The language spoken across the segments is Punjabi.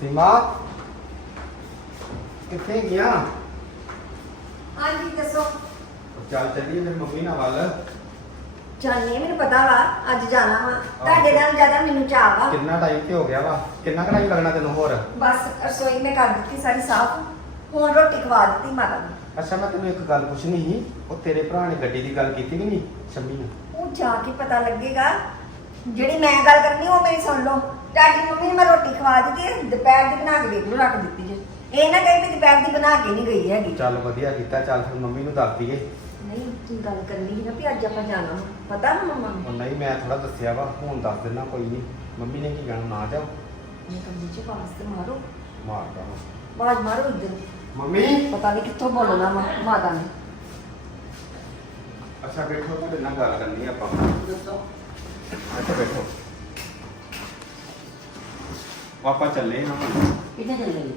ਸੀਮਾ ਕਿੱਥੇ ਗਿਆ ਹਾਂਜੀ ਦੱਸੋ। ਚੱਲ ਚੱਲੀਏ ਫਿਰ ਮੰਮੀ ਨਾਲ ਵੱਲ। ਜਾਣੀ ਮੈਨੂੰ ਪਤਾ ਵਾ ਅੱਜ ਜਾਣਾ ਵਾ। ਤੁਹਾਡੇ ਨਾਲ ਜ਼ਿਆਦਾ ਮੈਨੂੰ ਚਾਹ ਵਾ। ਕਿੰਨਾ ਟਾਈਮ ਤੇ ਹੋ ਗਿਆ ਵਾ? ਕਿੰਨਾ ਕੁ ਟਾਈਮ ਲੱਗਣਾ ਤੈਨੂੰ ਹੋਰ? ਬਸ ਰਸੋਈ ਮੈਂ ਕਰ ਦਿੱਤੀ ਸਾਰੀ ਸਾਫ਼। ਹੁਣ ਰੋਟੀ ਖਵਾ ਦਿੱਤੀ ਮਾਤਾ ਨੂੰ। ਅੱਛਾ ਮੈਂ ਤੈਨੂੰ ਇੱਕ ਗੱਲ ਪੁੱਛਣੀ ਸੀ। ਉਹ ਤੇਰੇ ਭਰਾ ਨੇ ਗੱਡੀ ਦੀ ਗੱਲ ਕੀਤੀ ਕਿ ਨਹੀਂ ਸ਼ੰਮੀ ਨੇ? ਉਹ ਜਾ ਕੇ ਪਤਾ ਲੱਗੇਗਾ। ਜਿਹੜੀ ਮੈਂ ਗੱਲ ਕਰਨੀ ਉਹ ਮੇਰੀ ਸੁਣ ਲਓ। ਤੁਹਾਡੀ ਮੰਮੀ ਨੇ ਮੈਂ ਰੋਟੀ ਖਵਾ ਦਿੱਤੀ ਹੈ, ਦੁਪਹਿਰ ਦੀ ਬਣਾ ਕੇ ਦੇਖ ਲਓ ਰੱਖ ਦਿੱਤੀ ਜੇ। ਇਹ ਨਾ ਕਹੇ ਵੀ ਦੁਪਹਿਰ ਦੀ ਬਣਾ ਕੇ ਨਹੀਂ ਗਈ ਹੈਗੀ। ਚੱਲ ਵਧੀਆ ਕੀਤਾ ਚੱਲ ਫਿਰ ਮੰਮੀ ਨੂੰ ਦੱਸ ਦਈਏ। ਨਹੀਂ ਤੂੰ ਗੱਲ ਕਰਨੀ ਸੀ ਨਾ ਵੀ ਅੱਜ ਆਪਾਂ ਜਾਣਾ ਵਾ। ਪਤਾ ਨਾ ਮੰਮਾ ਨੂੰ? ਉਹ ਨਹੀਂ ਮੈਂ ਥੋੜਾ ਦੱਸਿਆ ਵਾ ਹੁਣ ਦੱਸ ਦਿੰਦਾ ਕੋਈ ਨਹੀਂ। ਮੰਮੀ ਨੇ ਕੀ ਕਹਿਣਾ ਨਾ ਜਾਓ। ਮੈਂ ਕੰਦੀ ਚ ਪਾਸ ਤੇ ਮਾਰੋ। ਮਾਰਦਾ ਵਾ। ਬਾਜ ਮਾਰੋ ਇੱਧਰ। ਮੰਮੀ! ਪਤਾ ਨਹੀਂ ਕਿੱਥੋਂ ਬੋਲਣਾ ਵਾ ਮਾਤਾ ਨੇ। ਅੱਛਾ ਬੈਠੋ ਤੁਹਾਡੇ ਨਾਲ ਗੱਲ ਕਰਨੀ ਆ ਆਪਾਂ। ਦੱਸੋ ਅੱਛਾ ਬੈਠੋ। ਆਪਾਂ ਚੱਲੇ ਹਾਂ। ਕਿੱਥੇ ਚੱਲੇ ਜੀ?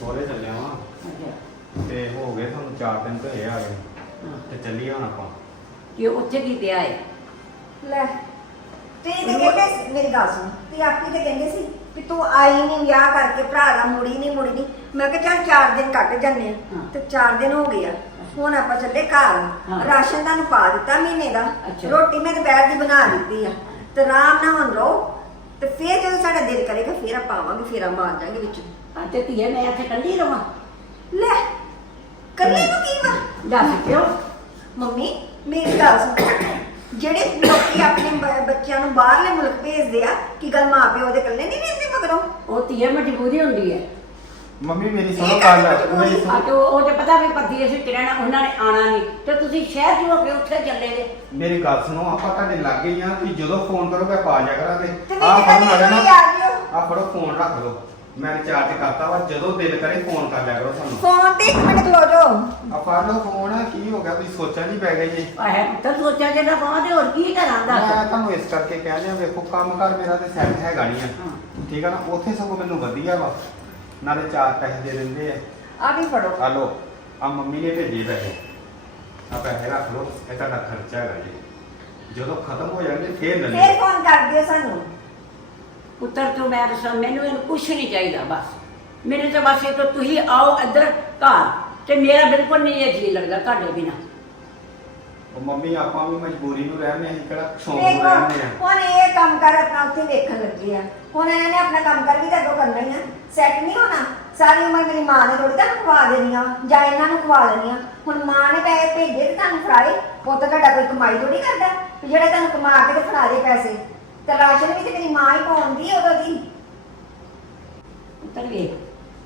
ਸੋਹਰੇ ਚੱਲੇ ਹਾਂ। ਅੱਛਾ। ਤੇ ਹੋ ਗਏ ਤੁਹਾਨੂੰ 4 ਦਿਨ ਤੇ ਆ ਗਏ। ਹਾਂ। ਤੇ ਚੱਲੀਏ ਹੁਣ ਆਪਾਂ। ਕਿ ਉੱਥੇ ਕੀ ਪਿਆ ਹੈ ਲੈ ਤੇ ਇਹ ਤੇ ਕਹਿੰਦੇ ਸੀ- ਮੇਰੀ ਗੱਲ ਸੁਣ ਤੇ ਆਪੀ ਤੇ ਕਹਿੰਦੇ ਸੀ ਕਿ ਤੂੰ ਆਈ ਨਹੀਂ ਵਿਆਹ ਕਰਕੇ ਭਰਾ ਦਾ ਮੁੜੀ ਨਹੀਂ ਮੁੜੀ ਨਹੀਂ ਮੈਂ ਕਿਹਾ ਚੱਲ 4 ਦਿਨ ਕੱਟ ਜੰਨੇ ਹਾਂ। ਤੇ 4 ਦਿਨ ਹੋ ਗਏ ਆ। ਹੁਣ ਆਪਾਂ ਚੱਲੇ ਘਰ। ਰਾਸ਼ਨ ਤੁਹਾਨੂੰ ਪਾ ਦਿੱਤਾ ਮਹੀਨੇ ਦਾ। ਅੱਛਾ। ਰੋਟੀ ਮੈਂ ਦੁਪਹਿਰ ਦੀ ਬਣਾ ਦਿੱਤੀ ਆ। ਤੇ ਆਰਾਮ ਨਾਲ ਹੁਣ ਰਹੋ ਤੇ ਫੇਰ ਜਦੋਂ ਸਾਡਾ ਦਿਲ ਕਰੇਗਾ ਫੇਰ ਆਪਾਂ ਆਵਾਂਗੇ ਫੇਰ ਆ ਮਾਰ ਜਾਾਂਗੇ ਵਿੱਚ। ਆ ਤੇ ਧੀਏ ਮੈਂ ਇੱਥੇ ਕੱਲੀ ਰਵਾਂ। ਲੈ ਕੱਲੇ ਨੂੰ ਕੀ ਵਾ? ਦੱਸ ਕਿਉਂ? ਮੰਮੀ ਮੇਰੀ ਗੱਲ ਸੁਣ। ਜਿਹੜੇ ਲੋਕੀ ਆਪਣੇ ਬ- ਬੱਚਿਆਂ ਨੂੰ ਬਾਹਰਲੇ ਮੁਲਕ ਭੇਜਦੇ ਆ ਕੀ ਗੱਲ ਮਾਂ ਪਿਓ ਦੇ ਇਕੱਲੇ ਨਹੀਂ ਰਹਿੰਦੇ ਮਗਰੋਂ? ਉਹ ਧੀਏ ਮਜਬੂਰੀ ਹੁੰਦੀ ਹੈ। ਮੰਮੀ ਮੇਰੀ ਸੁਣੋ ਗੱਲ ਮੇਰੀ ਆ ਸੁਣੋ। ਉਹ ਤੇ ਪਤਾ ਵੀ ਪਰਦੀ ਅਸੀਂ ਰਹਿਣਾ ਉਹਨਾਂ ਨੇ ਆਣਾ ਨਹੀਂ। ਤੇ ਤੁਸੀਂ ਸ਼ਹਿਰ ਹੋ ਕੇ ਉੱਥੇ ਚੱਲੇ ਜੇ। ਮੇਰੀ ਗੱਲ ਸੁਣੋ ਆਪਾਂ ਤੁਹਾਡੇ ਲੱਗੇ ਹੀ ਆ ਕਿ ਜਦੋਂ ਫੋਨ ਕਰੋਗੇ ਪਾ ਜਾ ਕਰਾਂਗੇ। ਤੇ ਆਹ ਵਿੱਚ ਨਾ ਆ ਜਿਓ। ਆ ਫੜੋ ਫੋਨ ਰੱਖ ਲਓ। ਮੈਂ ਰਿਚਾਰਜ ਕਰਤਾ ਵਾ ਜਦੋਂ ਦਿਲ ਕਰੇ ਫੋਨ ਕਰ ਲਿਆ ਕਰੋ ਸਾਨੂੰ। ਫੋਨ ਤੇ ਇੱਕ ਮਿੰਟ ਖਲੋ ਜਾਓ। ਆ ਫੜ ਲਓ ਫੋਨ ਕੀ ਹੋ ਗਿਆ ਤੁਸੀਂ ਸੋਚਾਂ ਨਹੀਂ ਪੈ ਗਏ ਜੀ। ਆਹ ਤਾਂ ਸੋਚਿਆ ਜੇ ਨਾ ਬਾਹਰ ਤੇ ਹੋਰ ਕੀ ਕਰਾਂ ਮੈਂ ਦੱਸ ਤੁਹਾਨੂੰ ਇਸ ਕਰਕੇ ਕਹਿ ਰਿਹਾ ਵੇਖੋ ਕੰਮ ਕਰ ਮੇਰਾ ਤੇ ਸੈੱਟ ਹੈਗਾ ਨਹੀਂ ਆ। ਹਾਂ। ਠੀਕ ਆ ਨਾ ਉੱਥੇ ਸਗੋਂ ਮੈਨੂੰ ਵਧੀਆ ਵਾ। ਨਾਲੇ ਚਾਰ ਪੈਸੇ ਦੇ ਦਿੰਦੇ ਆ। ਆ ਵੀ ਫੜੋ। ਆ ਲਓ ਆ ਮੰਮੀ ਨੇ ਭੇਜੇ ਪੈਸੇ। ਆ ਪੈਸੇ ਰੱਖ ਲਓ ਇਹ ਤੁਹਾਡਾ ਖਰਚਾ ਹੈਗਾ ਜੀ। ਜਦੋਂ ਖਤਮ ਹੋ ਜਾਣਗੇ ਫੇਰ ਲੈ ਫੇਰ ਲਿਓ ਫੋਨ ਕਰ ਦਿਓ ਸਾਨੂੰ? ਪੁੱਤਰ ਤੋਂ ਮੈਂ ਦੱਸਾਂ ਮੈਨੂੰ ਇਹਨੂੰ ਕੁਛ ਨਹੀਂ ਚਾਹੀਦਾ ਬਸ। ਮੇਰੇ ਤੇ ਬਸ ਇਹ ਤਾਂ ਤੁਸੀਂ ਆਓ ਇੱਧਰ ਘਰ ਤੇ ਮੇਰਾ ਬਿਲਕੁਲ ਨਹੀਂ ਇਹ ਜੀ ਲੱਗਦਾ ਤੁਹਾਡੇ ਬਿਨਾ। ਉਹ ਮੰਮੀ ਆਪਾਂ ਵੀ ਮਜਬੂਰੀ ਨੂੰ ਰਹਿੰਦੇ ਅਸੀਂ ਕਿਹੜਾ ਸ਼ੌਂਕ ਨੂੰ ਦੇਖੋ ਰਹਿੰਦੇ ਆ ਹੁਣ ਇਹ ਕੰਮ ਕਰ ਆਪਣਾ ਉੱਥੇ ਵੇਖਣ ਲੱਗੇ ਆ। ਹੁਣ ਇਹਨਾਂ ਨੇ ਆਪਣਾ ਕੰਮ ਕਰ ਵੀ ਤਾਂ ਅੱਗੋਂ ਕਰਨਾ। ਸੈੱਟ ਨਹੀਂ ਹੋਣਾ, ਸਾਰੀ ਉਮਰ ਮੇਰੀ ਮਾਂ ਨੇ ਥੋੜੀ ਤੁਹਾਨੂੰ ਖਵਾ ਦੇਣੀਆਂ, ਜਾਂ ਇਹਨਾਂ ਨੂੰ ਖਵਾ ਦੇਣੀਆਂ ਹੁਣ ਮਾਂ ਨੇ ਪੈਸੇ ਭੇਜੇ ਤੇ ਤੁਹਾਨੂੰ ਫੜਾਏ ਪੁੱਤ ਤੁਹਾਡਾ ਕੋਈ ਕਮਾਈ ਥੋੜੀ ਕਰਦਾ, ਵੀ ਜਿਹੜਾ ਤੁਹਾਨੂੰ ਕਮਾ ਕੇ ਤੇ ਫੜਾ ਦੇ ਪੈਸੇ। ਤੇ ਰਾਸ਼ਨ ਵੀ ਤੇ ਮੇਰੀ ਮਾਂ ਹੀ ਪਾਉਂਦੀ ਉਦੋਂ ਦੀ ਪੁੱਤਰ ਵੇਖ,